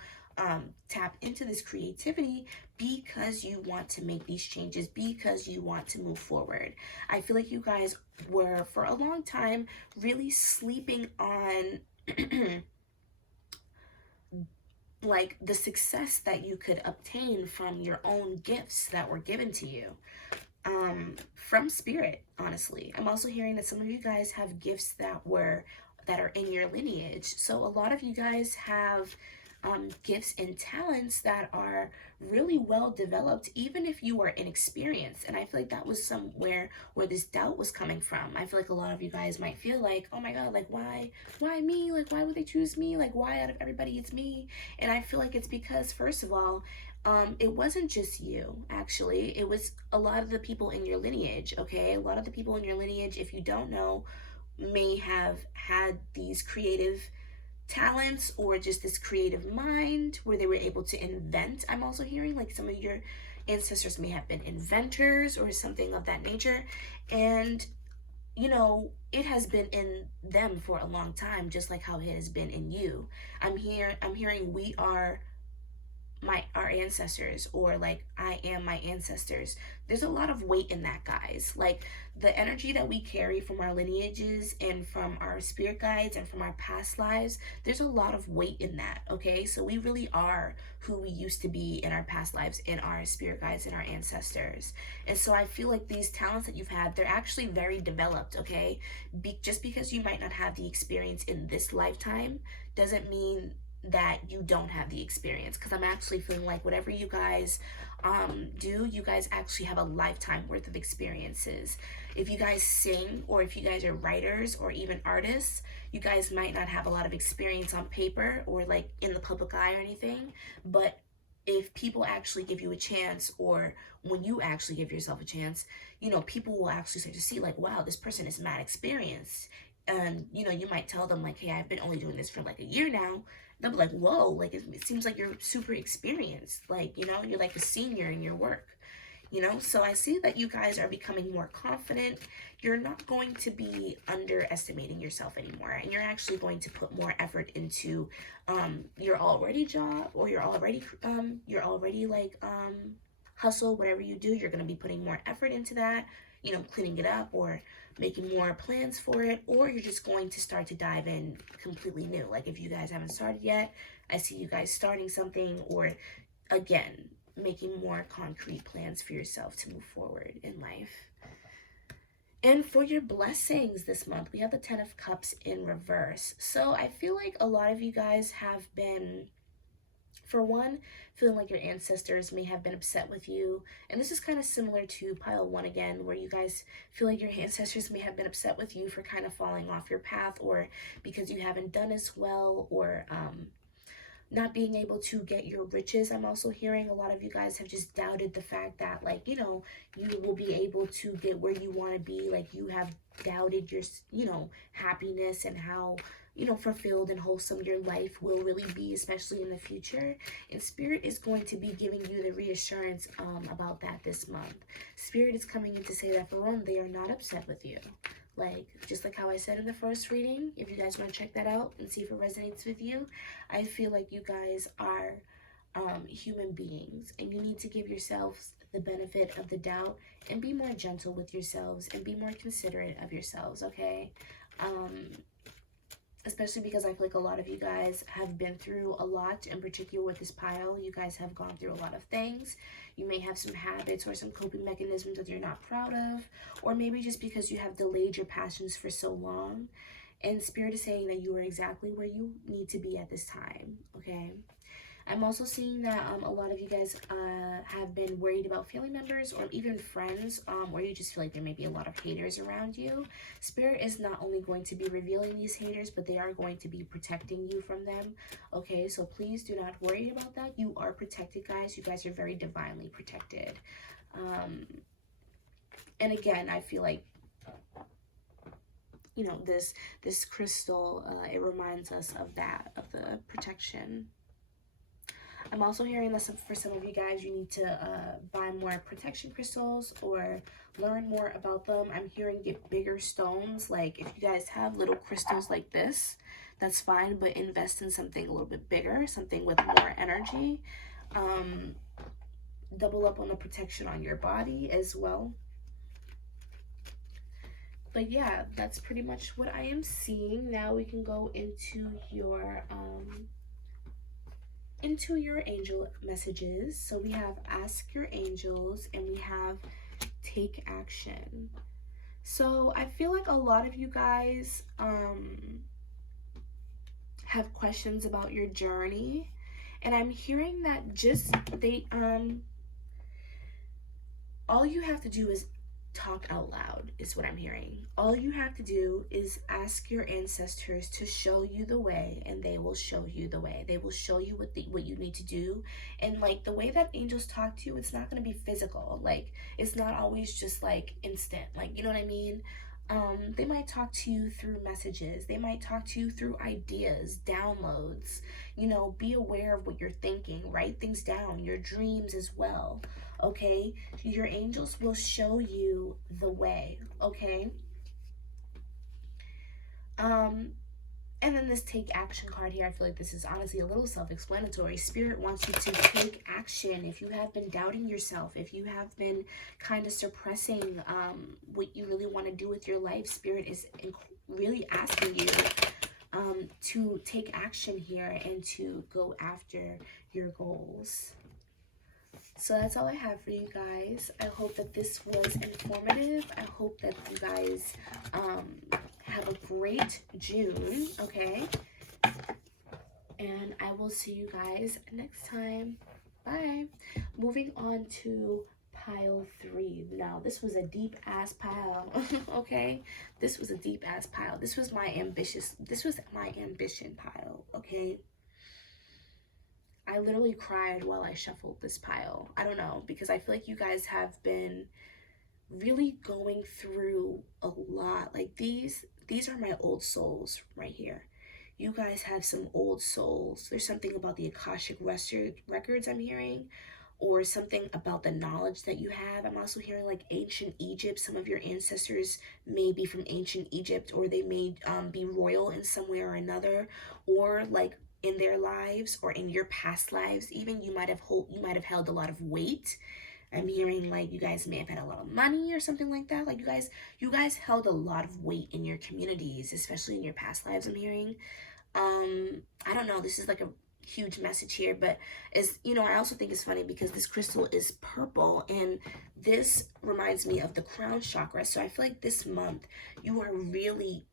tap into this creativity because you want to make these changes, because you want to move forward. I feel like you guys were for a long time really sleeping on like the success that you could obtain from your own gifts that were given to you from spirit. Honestly, I'm also hearing that some of you guys have gifts that are in your lineage. So a lot of you guys have gifts and talents that are really well developed, even if you are inexperienced. And I feel like that was somewhere where this doubt was coming from. I feel like a lot of you guys might feel like, oh my god, like why me? Like, why would they choose me? Like, why out of everybody it's me? And I feel like it's because, first of all, it wasn't just you. Actually, it was a lot of the people in your lineage. Okay, a lot of the people in your lineage, if you don't know, may have had these creative talents or just this creative mind where they were able to invent. I'm also hearing like some of your ancestors may have been inventors or something of that nature, and you know, it has been in them for a long time, just like how it has been in you. I'm hearing we are our ancestors, or like I am my ancestors. There's a lot of weight in that, guys. Like the energy that we carry from our lineages and from our spirit guides and from our past lives, there's a lot of weight in that. Okay, so we really are who we used to be in our past lives, in our spirit guides and our ancestors. And so I feel like these talents that you've had, they're actually very developed. Okay, just because you might not have the experience in this lifetime doesn't mean that you don't have the experience, because I'm actually feeling like whatever you guys do, you guys actually have a lifetime worth of experiences. If you guys sing, or if you guys are writers or even artists, you guys might not have a lot of experience on paper or like in the public eye or anything, but if people actually give you a chance, or when you actually give yourself a chance, you know, people will actually start to see like, wow, this person is mad experienced. And, you know, you might tell them like, hey, I've been only doing this for like a year now. They'll be like, whoa, like it seems like you're super experienced. Like, you know, you're like a senior in your work. You know, so I see that you guys are becoming more confident. You're not going to be underestimating yourself anymore, and you're actually going to put more effort into your already job, or your already like hustle, whatever you do. You're going to be putting more effort into that, you know, cleaning it up or making more plans for it, or you're just going to start to dive in completely new. Like if you guys haven't started yet, I see you guys starting something, or again, making more concrete plans for yourself to move forward in life. And for your blessings this month, we have the 10 of Cups in reverse. So I feel like a lot of you guys have been, for one, feeling like your ancestors may have been upset with you. And this is kind of similar to pile 1 again, where you guys feel like your ancestors may have been upset with you for kind of falling off your path, or because you haven't done as well, or not being able to get your riches. I'm also hearing a lot of you guys have just doubted the fact that, like, you know, you will be able to get where you want to be. Like, you have doubted your, you know, happiness and how, you know, fulfilled and wholesome your life will really be, especially in the future. And Spirit is going to be giving you the reassurance about that this month. Spirit is coming in to say that, for one, they are not upset with you. Like, just like how I said in the first reading, if you guys want to check that out and see if it resonates with you, I feel like you guys are human beings, and you need to give yourselves the benefit of the doubt and be more gentle with yourselves and be more considerate of yourselves, okay? Especially because I feel like a lot of you guys have been through a lot, in particular with this pile. You guys have gone through a lot of things. You may have some habits or some coping mechanisms that you're not proud of, or maybe just because you have delayed your passions for so long. And Spirit is saying that you are exactly where you need to be at this time, okay? I'm also seeing that a lot of you guys have been worried about family members or even friends, or you just feel like there may be a lot of haters around you. Spirit is not only going to be revealing these haters, but they are going to be protecting you from them. Okay, so please do not worry about that. You are protected, guys. You guys are very divinely protected. And again, I feel like, you know, this crystal, it reminds us of that, of the protection. I'm also hearing that for some of you guys, you need to buy more protection crystals or learn more about them. I'm hearing get bigger stones. Like if you guys have little crystals like this, that's fine, but invest in something a little bit bigger, something with more energy. Double up on the protection on your body as well. But yeah, that's pretty much what I am seeing. Now we can go into your angel messages. So we have ask your angels and we have take action. So I feel like a lot of you guys have questions about your journey, and I'm hearing that just all you have to do is talk out loud, is what I'm hearing. All you have to do is ask your ancestors to show you the way, and they will show you the way. They will show you what you need to do. And like the way that angels talk to you, it's not going to be physical. Like it's not always just like instant. Like, you know what I mean? They might talk to you through messages. They might talk to you through ideas, downloads. You know, be aware of what you're thinking. Write things down, your dreams as well. Okay, your angels will show you the way. Okay. And then this take action card here, I feel like this is honestly a little self-explanatory. Spirit wants you to take action. If you have been doubting yourself, if you have been kind of suppressing what you really want to do with your life, Spirit is really asking you to take action here and to go after your goals. So that's all I have for you guys. I hope that this was informative. I hope that you guys have a great June, okay? And I will see you guys next time. Bye. Moving on to pile 3. Now, this was a deep-ass pile, okay? This was a deep-ass pile. This was my ambition pile, okay? I literally cried while I shuffled this pile. I don't know, because I feel like you guys have been really going through a lot. Like these are my old souls right here. You guys have some old souls. There's something about the Akashic records I'm hearing, or something about the knowledge that you have. I'm also hearing like ancient Egypt. Some of your ancestors may be from ancient Egypt, or they may be royal in some way or another, or like in their lives or in your past lives even, you might have held a lot of weight. I'm hearing like you guys may have had a lot of money or something like that. Like you guys held a lot of weight in your communities, especially in your past lives, I'm hearing. I don't know, this is like a huge message here, but is, I also think it's funny because this crystal is purple, and this reminds me of the crown chakra. So I feel like this month you are really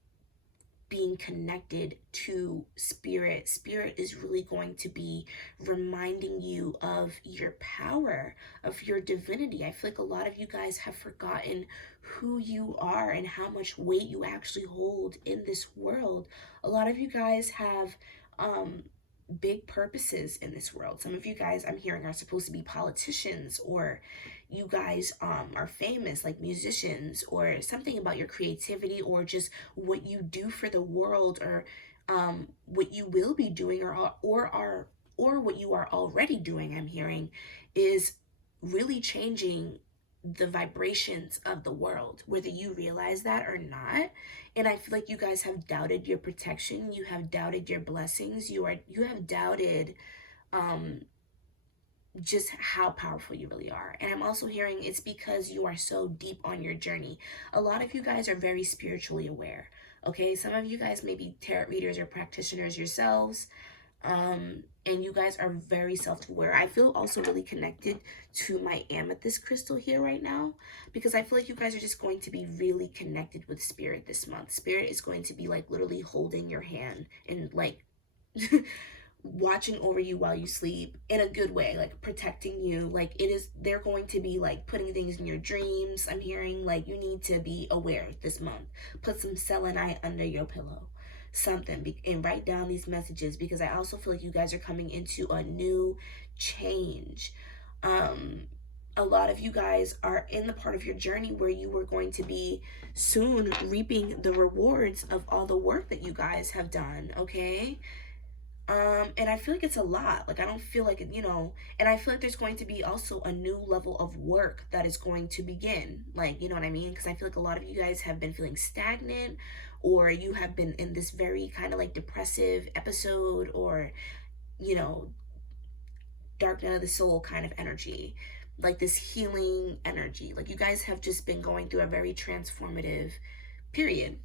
being connected to spirit. Spirit is really going to be reminding you of your power, of your divinity. I feel like a lot of you guys have forgotten who you are and how much weight you actually hold in this world. A lot of you guys have big purposes in this world. Some of you guys, I'm hearing, are supposed to be politicians, or you guys are famous, like musicians, or something about your creativity, or just what you do for the world, or what you will be doing, or what you are already doing. I'm hearing is really changing the vibrations of the world, whether you realize that or not. And I feel like you guys have doubted your protection, you have doubted your blessings, you have doubted just how powerful you really are. And I'm also hearing it's because you are so deep on your journey. A lot of you guys are very spiritually aware. Okay, some of you guys may be tarot readers or practitioners yourselves, and you guys are very self-aware. I feel also really connected to my amethyst crystal here right now, because I feel like you guys are just going to be really connected with spirit this month. Spirit is going to be like literally holding your hand and like watching over you while you sleep in a good way, like protecting you. Like they're going to be like putting things in your dreams. I'm hearing like you need to be aware this month. Put some selenite under your pillow, something, and write down these messages, because I also feel like you guys are coming into a new change. A lot of you guys are in the part of your journey where you are going to be soon reaping the rewards of all the work that you guys have done. Okay, and I feel like it's a lot. Like I don't feel like it, and I feel like there's going to be also a new level of work that is going to begin. Like, you know what I mean? Because I feel like a lot of you guys have been feeling stagnant, or you have been in this very kind of like depressive episode, or, dark night of the soul kind of energy, like this healing energy. Like you guys have just been going through a very transformative period.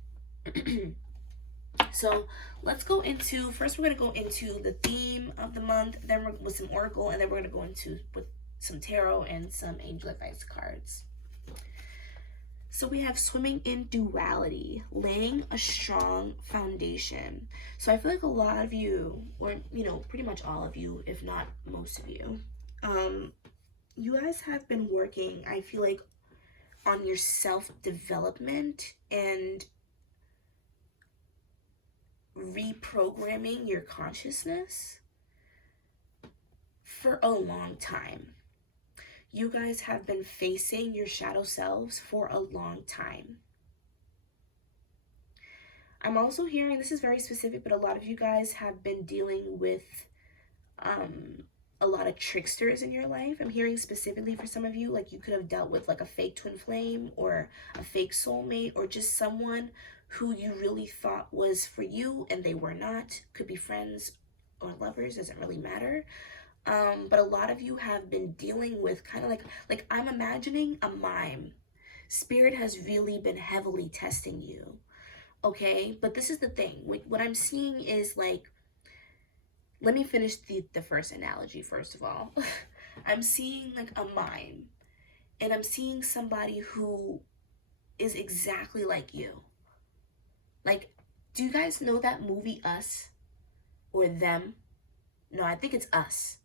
So let's go into, first we're going to go into the theme of the month, then we're with some oracle, and then we're going to go into with some tarot and some angel advice cards. So we have swimming in duality, laying a strong foundation. So I feel like a lot of you, or pretty much all of you, if not most of you, you guys have been working, I feel like, on your self-development and reprogramming your consciousness for a long time. You guys have been facing your shadow selves for a long time. I'm also hearing, this is very specific, but a lot of you guys have been dealing with a lot of tricksters in your life. I'm hearing specifically for some of you, like you could have dealt with like a fake twin flame, or a fake soulmate, or just someone who you really thought was for you and they were not. Could be friends or lovers, doesn't really matter. But a lot of you have been dealing with kind of like I'm imagining a mime. Spirit has really been heavily testing you. Okay, but this is the thing. What I'm seeing is like, let me finish the first analogy first of all. I'm seeing like a mime, and I'm seeing somebody who is exactly like you. Like, do you guys know that movie Us? Or Them? No, I think it's Us.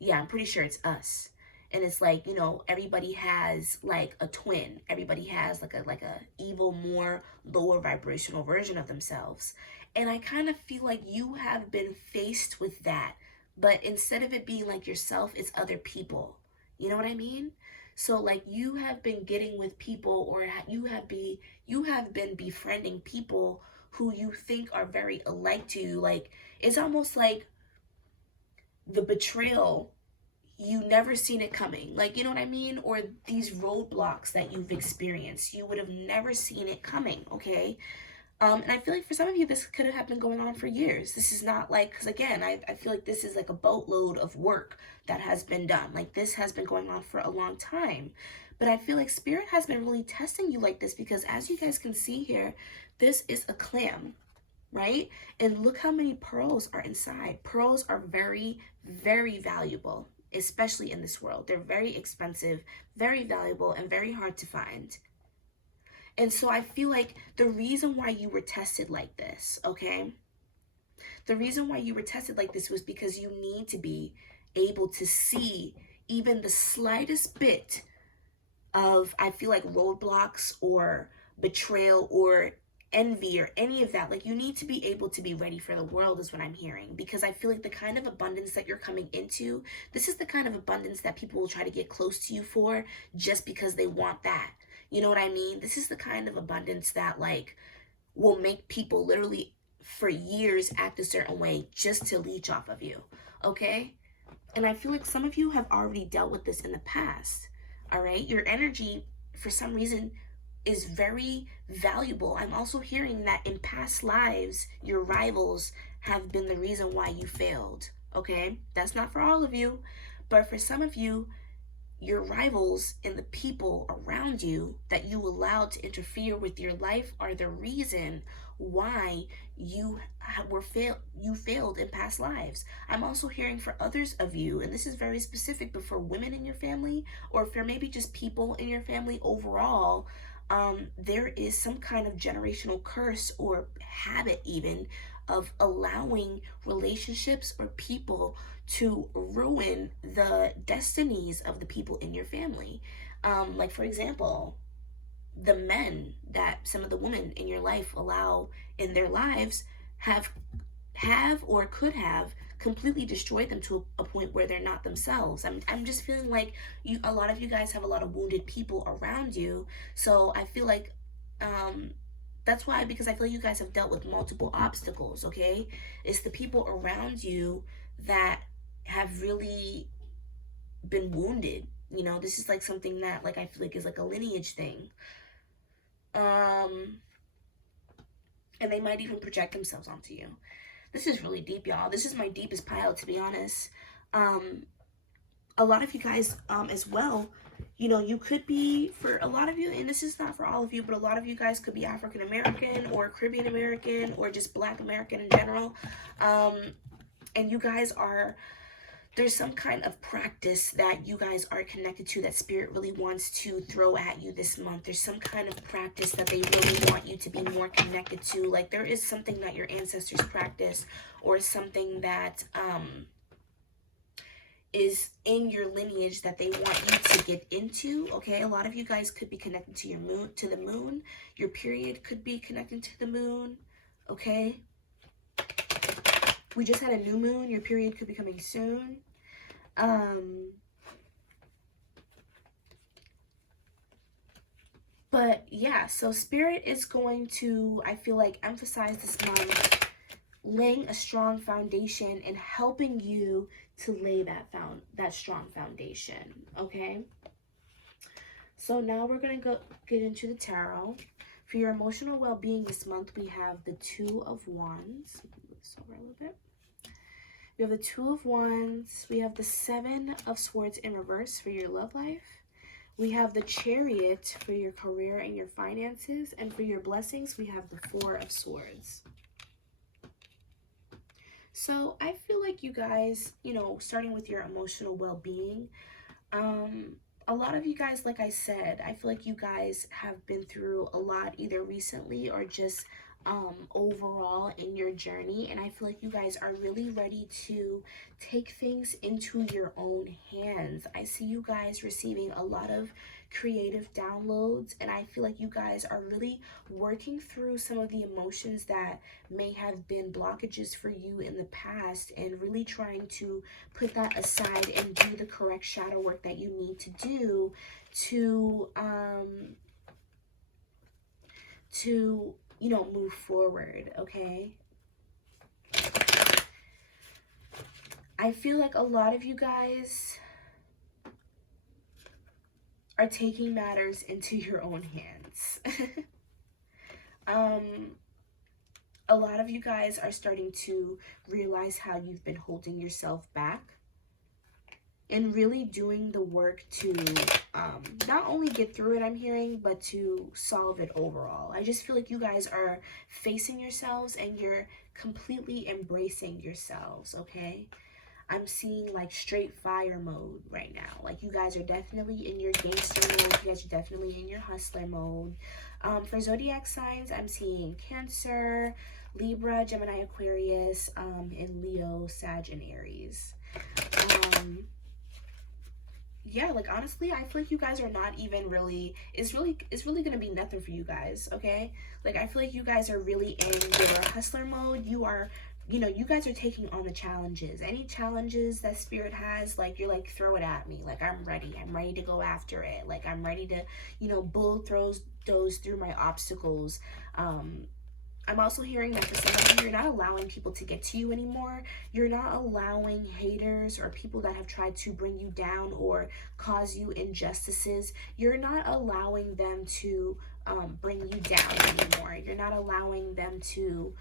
Yeah, I'm pretty sure it's Us. And it's like, everybody has like a twin. Everybody has like a evil, more lower vibrational version of themselves. And I kind of feel like you have been faced with that. But instead of it being like yourself, it's other people. You know what I mean? So like you have been getting with people, or you have been befriending people who you think are very alike to you. Like it's almost like the betrayal, you never seen it coming, like, you know what I mean? Or these roadblocks that you've experienced, you would have never seen it coming, okay? And I feel like for some of you, this could have been going on for years. This is not like, because again, I feel like this is like a boatload of work that has been done. Like this has been going on for a long time. But I feel like Spirit has been really testing you like this, because as you guys can see here, this is a clam, right? And look how many pearls are inside. Pearls are very, very valuable, especially in this world. They're very expensive, very valuable, and very hard to find. And so I feel like the reason why you were tested like this, okay? The reason why you were tested like this was because you need to be able to see even the slightest bit of, I feel like, roadblocks or betrayal or envy or any of that. Like you need to be able to be ready for the world is what I'm hearing, because I feel like the kind of abundance that you're coming into, this is the kind of abundance that people will try to get close to you for just because they want that. You know what I mean? This is the kind of abundance that like will make people literally for years act a certain way just to leech off of you, okay? And I feel like some of you have already dealt with this in the past, all right? Your energy, for some reason, is very valuable. I'm also hearing that in past lives, your rivals have been the reason why you failed, okay? That's not for all of you, but for some of you, your rivals and the people around you that you allowed to interfere with your life are the reason why you failed in past lives. I'm also hearing for others of you, and this is very specific, but for women in your family, or for maybe just people in your family overall, there is some kind of generational curse or habit even of allowing relationships or people to ruin the destinies of the people in your family. Like for example, the men that some of the women in your life allow in their lives have or could have completely destroyed them to a point where they're not themselves. I'm just feeling like a lot of you guys have a lot of wounded people around you. So I feel like that's why, because I feel you guys have dealt with multiple obstacles, okay? It's the people around you that have really been wounded. You know, this is like something that like I feel like is like a lineage thing. And they might even project themselves onto you. This is really deep, y'all. This is my deepest pile, to be honest. A lot of you guys as well, you know, you could be, for a lot of you, and this is not for all of you, but a lot of you guys could be African American or Caribbean American or just Black American in general. And you guys are, there's some kind of practice that you guys are connected to that Spirit really wants to throw at you this month. There's some kind of practice that they really want you to be more connected to. Like there is something that your ancestors practice, or something that is in your lineage that they want you to get into, okay? A lot of you guys could be connected to your moon, to the moon. Your period could be connected to the moon, okay? We just had a new moon. Your period could be coming soon. But yeah, so Spirit is going to, I feel like, emphasize this month laying a strong foundation and helping you to lay that strong foundation, okay? So now we're going to get into the tarot. For your emotional well-being this month, we have the Two of Wands. Move this over a little bit. We have the Two of Wands. We have the Seven of Swords in reverse for your love life. We have the Chariot for your career and your finances. And for your blessings, we have the Four of Swords. So I feel like you guys, you know, starting with your emotional well-being, a lot of you guys, like I said, I feel like you guys have been through a lot either recently or just overall in your journey, and I feel like you guys are really ready to take things into your own hands. I see you guys receiving a lot of creative downloads, and I feel like you guys are really working through some of the emotions that may have been blockages for you in the past, and really trying to put that aside and do the correct shadow work that you need to do to you know, move forward. Okay, I feel like a lot of you guys are taking matters into your own hands. A lot of you guys are starting to realize how you've been holding yourself back, and really doing the work to not only get through it, I'm hearing, but to solve it overall. I just feel like you guys are facing yourselves and you're completely embracing yourselves. Okay, I'm seeing like straight fire mode right now. Like you guys are definitely in your gangster mode. You guys are definitely in your hustler mode. For zodiac signs, I'm seeing Cancer, Libra, Gemini, Aquarius, and Leo, Sag, and Aries. Yeah, like honestly, I feel like you guys are not even really, it's really gonna be nothing for you guys. Okay, like I feel like you guys are really in your hustler mode. You are, you know, you guys are taking on the challenges. Any challenges that spirit has, like you're like, throw it at me. Like I'm ready to go after it. Like I'm ready to, you know, bull throws those through my obstacles. I'm also hearing that for some of you, you're not allowing people to get to you anymore. You're not allowing haters or people that have tried to bring you down or cause you injustices. You're not allowing them to bring you down anymore. You're not allowing them to,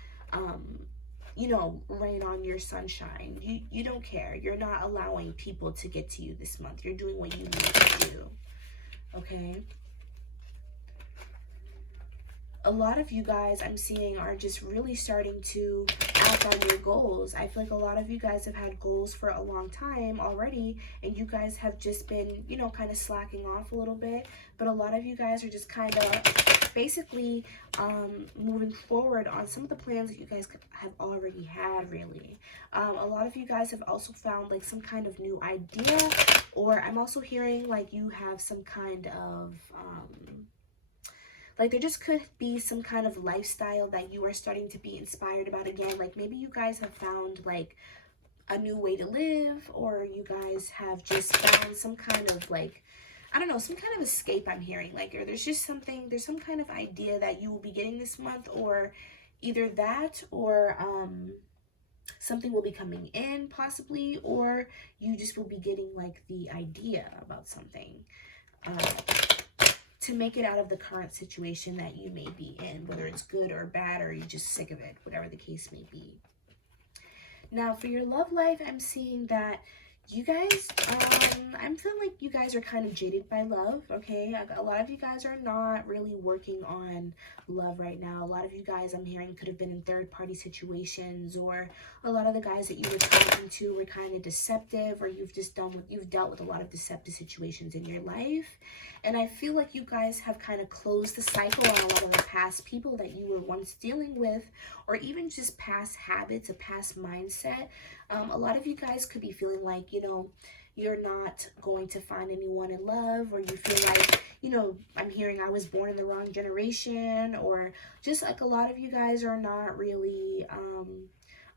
you know, rain on your sunshine. You don't care. You're not allowing people to get to you this month. You're doing what you need to do. Okay? A lot of you guys I'm seeing are just really starting to act on your goals. I feel like a lot of you guys have had goals for a long time already, and you guys have just been, you know, kind of slacking off a little bit. But a lot of you guys are just kind of basically moving forward on some of the plans that you guys have already had, really. A lot of you guys have also found like some kind of new idea, or I'm also hearing like you have some kind of like there just could be some kind of lifestyle that you are starting to be inspired about again. Like maybe you guys have found like a new way to live, or you guys have just found some kind of like, I don't know, some kind of escape I'm hearing. Like, or there's just something, there's some kind of idea that you will be getting this month, or either that or something will be coming in possibly, or you just will be getting like the idea about something. To make it out of the current situation that you may be in, whether it's good or bad, or you're just sick of it, whatever the case may be. Now, for your love life, I'm seeing that you guys, I'm feeling like you guys are kind of jaded by love, okay? A lot of you guys are not really working on love right now. A lot of you guys, I'm hearing, could have been in third-party situations, or a lot of the guys that you were talking to were kind of deceptive, or you've dealt with a lot of deceptive situations in your life. And I feel like you guys have kind of closed the cycle on a lot of the past people that you were once dealing with, or even just past habits, a past mindset. A lot of you guys could be feeling like, you know, you're not going to find anyone in love, or you feel like, you know, I'm hearing I was born in the wrong generation, or just like a lot of you guys are not really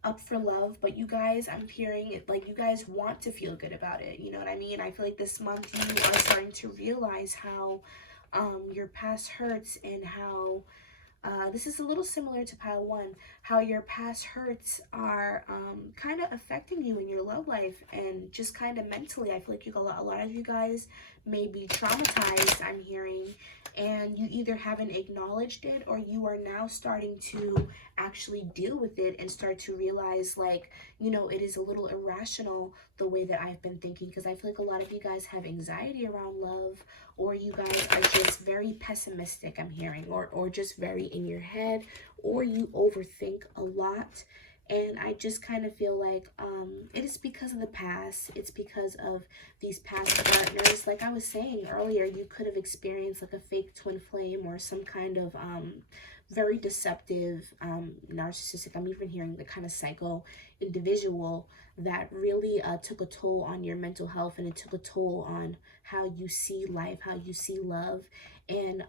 up for love. But you guys, I'm hearing it like you guys want to feel good about it. You know what I mean? I feel like this month you are starting to realize how your past hurts, and how this is a little similar to pile one, how your past hurts are kind of affecting you in your love life, and just kind of mentally. I feel like a lot of you guys may be traumatized, I'm hearing, and you either haven't acknowledged it, or you are now starting to actually deal with it and start to realize, like, you know, it is a little irrational the way that I've been thinking, because I feel like a lot of you guys have anxiety around love, or you guys are just very pessimistic, I'm hearing, or just very in your head, or you overthink a lot. And I just kind of feel like it is because of the past. It's because of these past partners. Like I was saying earlier, you could have experienced like a fake twin flame, or some kind of very deceptive, narcissistic. I'm even hearing the kind of psycho individual that really took a toll on your mental health, and it took a toll on how you see life, how you see love. And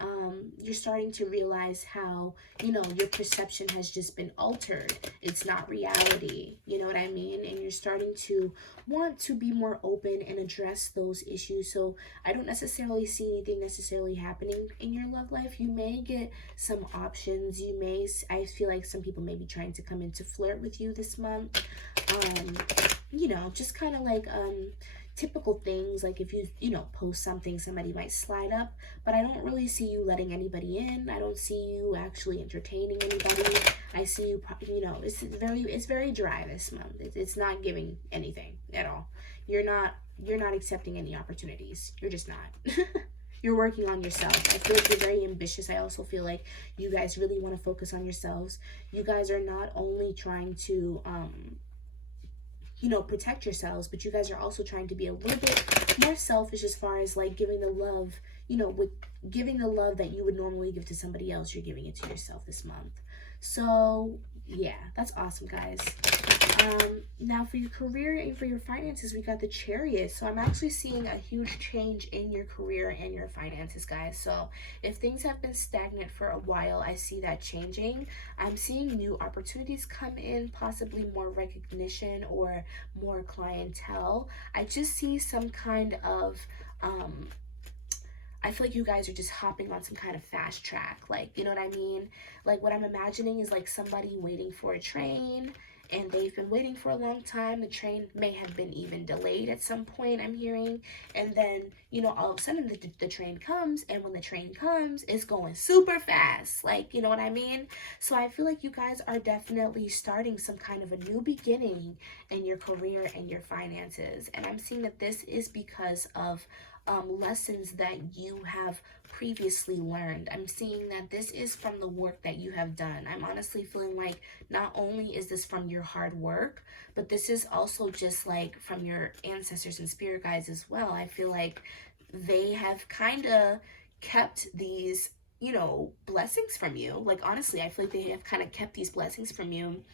you're starting to realize how, you know, your perception has just been altered. It's not reality, you know what I mean? And you're starting to want to be more open and address those issues. So I don't necessarily see anything necessarily happening in your love life. You may get some options. You may, I feel like some people may be trying to come in to flirt with you this month. You know, just kind of like typical things, like if you know, post something, somebody might slide up, but I don't really see you letting anybody in. I don't see you actually entertaining anybody. I see you, you know, it's very dry this month. It's not giving anything at all. You're not accepting any opportunities. You're just not. You're working on yourself. I feel like you're very ambitious. I also feel like you guys really want to focus on yourselves. You guys are not only trying to you know, protect yourselves, but you guys are also trying to be a little bit more selfish as far as like giving the love, you know, with giving the love that you would normally give to somebody else, you're giving it to yourself this month. So yeah, that's awesome, guys. Now for your career and for your finances, we got the Chariot. So I'm actually seeing a huge change in your career and your finances, guys. So if things have been stagnant for a while, I see that changing. I'm seeing new opportunities come in, possibly more recognition or more clientele. I just see some kind of I feel like you guys are just hopping on some kind of fast track, like, you know what I mean? Like what I'm imagining is like somebody waiting for a train, and they've been waiting for a long time. The train may have been even delayed at some point, I'm hearing. And then, you know, all of a sudden the train comes, and when the train comes, it's going super fast. Like, you know what I mean? So I feel like you guys are definitely starting some kind of a new beginning in your career and your finances. And I'm seeing that this is because of lessons that you have previously learned. I'm seeing that this is from the work that you have done. I'm honestly feeling like not only is this from your hard work, but this is also just like from your ancestors and spirit guides as well. I feel like they have kind of kept these, you know, blessings from you. Like honestly, I feel like they have kind of kept these blessings from you.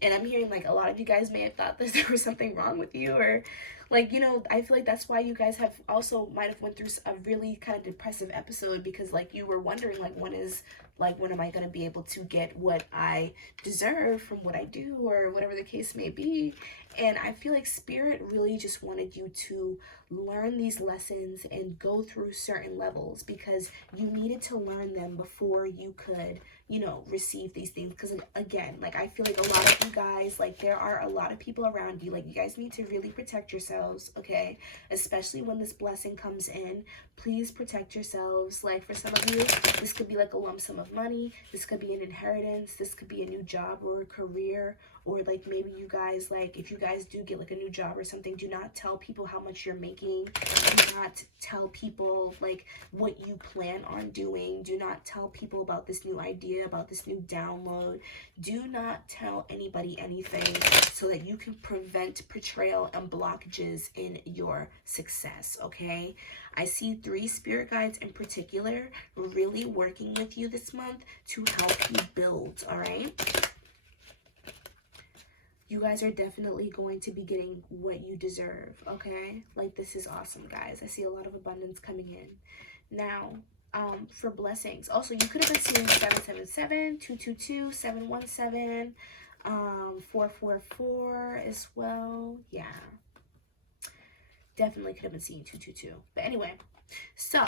And I'm hearing like a lot of you guys may have thought that there was something wrong with you, or like, you know, I feel like that's why you guys have also might have went through a really kind of depressive episode, because like you were wondering like when am I going to be able to get what I deserve from what I do, or whatever the case may be. And I feel like spirit really just wanted you to learn these lessons and go through certain levels, because you needed to learn them before you could, you know, receive these things. Because again, like I feel like a lot of you guys, like there are a lot of people around you, like you guys need to really protect yourselves, okay? Especially when this blessing comes in, please protect yourselves. Like for some of you, this could be like a lump sum of money, this could be an inheritance, this could be a new job or a career, or like maybe you guys, like if you guys do get like a new job or something, do not tell people how much you're making. Do not tell people like what you plan on doing. Do not tell people about this new idea, about this new download. Do not tell anybody anything, so that you can prevent betrayal and blockages in your success, okay? I see 3 spirit guides in particular really working with you this month to help you build, all right? You guys are definitely going to be getting what you deserve, okay? Like this is awesome, guys. I see a lot of abundance coming in. Now, for blessings, also you could have been seeing 777, 222, 717, 444 as well. Yeah, definitely could have been seeing 222. But anyway, so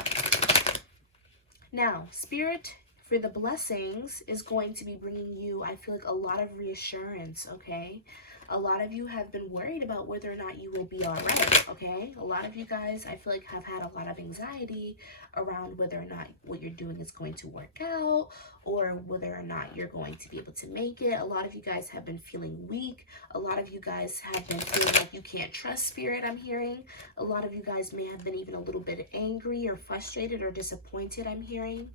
now spirit for the blessings is going to be bringing you, I feel like, a lot of reassurance, okay? A lot of you have been worried about whether or not you will be all right, okay? A lot of you guys, I feel like, have had a lot of anxiety around whether or not what you're doing is going to work out, or whether or not you're going to be able to make it. A lot of you guys have been feeling weak. A lot of you guys have been feeling like you can't trust spirit, I'm hearing. A lot of you guys may have been even a little bit angry or frustrated or disappointed, I'm hearing.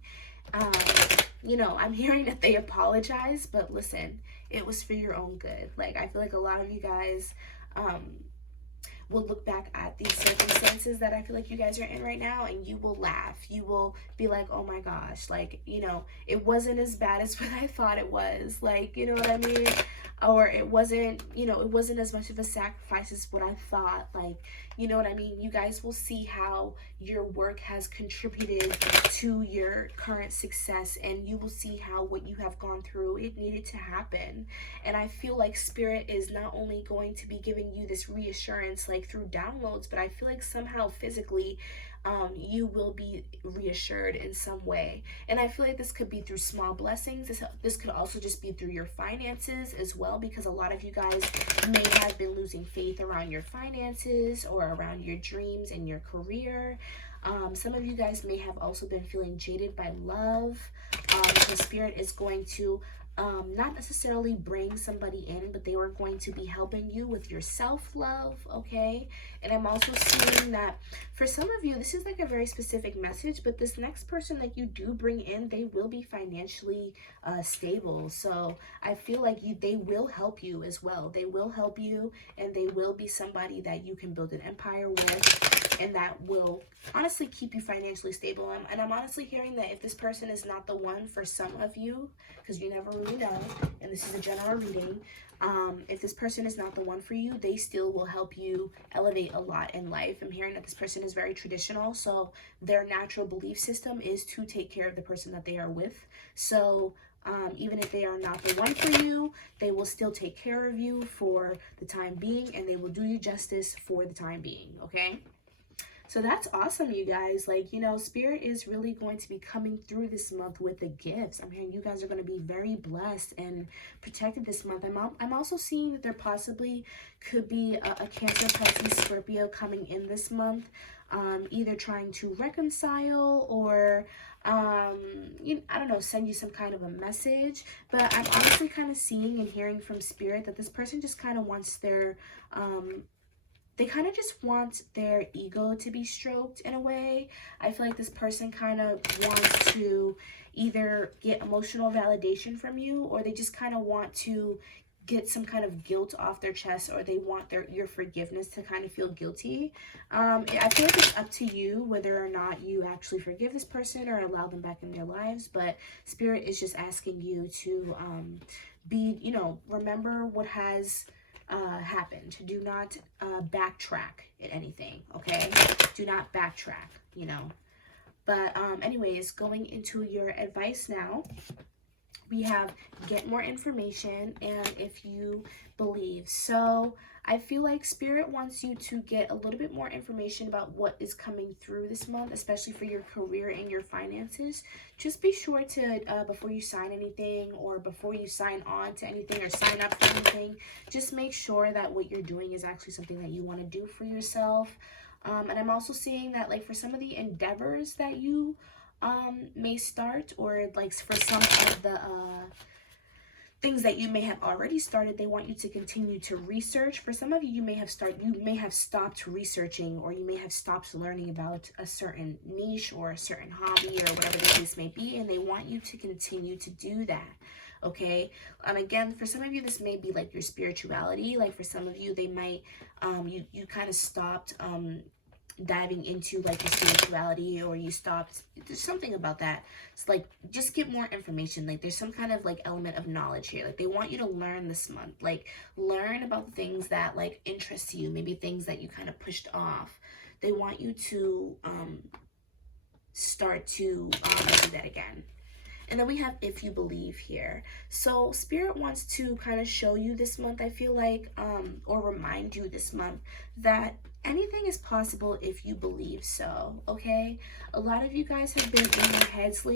You know, I'm hearing that they apologize, but listen, it was for your own good. Like, I feel like a lot of you guys, will look back at these circumstances that I feel like you guys are in right now, and you will laugh. You will be like, oh my gosh, like, you know, it wasn't as bad as what I thought it was. Like, you know what I mean? Or it wasn't, you know, it wasn't as much of a sacrifice as what I thought. Like, you know what I mean? You guys will see how your work has contributed to your current success, and you will see how what you have gone through, it needed to happen. And I feel like Spirit is not only going to be giving you this reassurance like through downloads, but I feel like somehow physically you will be reassured in some way. And I feel like this could be through small blessings. This could also just be through your finances as well, because a lot of you guys may have been losing faith around your finances or around your dreams and your career. Some of you guys may have also been feeling jaded by love. The Spirit is going to not necessarily bring somebody in, but they were going to be helping you with your self-love, okay? And I'm also seeing that for some of you, this is like a very specific message, but this next person that you do bring in, they will be financially stable. So I feel like they will help you as well. They will help you, and they will be somebody that you can build an empire with, and that will honestly keep you financially stable. And I'm honestly hearing that if this person is not the one for some of you, because you never really know, and this is a general reading, if this person is not the one for you, they still will help you elevate a lot in life. I'm hearing that this person is very traditional, so their natural belief system is to take care of the person that they are with. So even if they are not the one for you, they will still take care of you for the time being, and they will do you justice for the time being, okay? So that's awesome, you guys. Like, you know, Spirit is really going to be coming through this month with the gifts. I'm hearing you guys are going to be very blessed and protected this month. I'm also seeing that there possibly could be a Cancer, Pisces, Scorpio coming in this month, either trying to reconcile or, I don't know, send you some kind of a message. But I'm honestly kind of seeing and hearing from Spirit that this person just kind of wants their, they kind of just want their ego to be stroked in a way. I feel like this person kind of wants to either get emotional validation from you, or they just kind of want to get some kind of guilt off their chest, or they want your forgiveness to kind of feel guilty. I feel like it's up to you whether or not you actually forgive this person or allow them back in their lives. But Spirit is just asking you to be, you know, remember what has happened. Do not backtrack at anything, okay? Do not backtrack, you know. But anyways, going into your advice now, we have get more information and if you believe. So I feel like Spirit wants you to get a little bit more information about what is coming through this month, especially for your career and your finances. Just be sure to, before you sign anything or before you sign on to anything or sign up for anything, just make sure that what you're doing is actually something that you want to do for yourself. And I'm also seeing that, like, for some of the endeavors that you may start, or like for some of the things that you may have already started, they want you to continue to research. For some of you, you may have stopped researching, or you may have stopped learning about a certain niche or a certain hobby or whatever the case may be, and they want you to continue to do that, okay? And again, for some of you, this may be like your spirituality. Like for some of you, they might you kind of stopped diving into like your spirituality, or you stopped. There's something about that. It's like, just get more information. Like there's some kind of like element of knowledge here. Like they want you to learn this month, like learn about the things that like interest you, maybe things that you kind of pushed off. They want you to start to do that again. And then we have if you believe here. So Spirit wants to kind of show you this month, I feel like, or remind you this month that anything is possible if you believe so, okay? A lot of you guys have been in your heads lately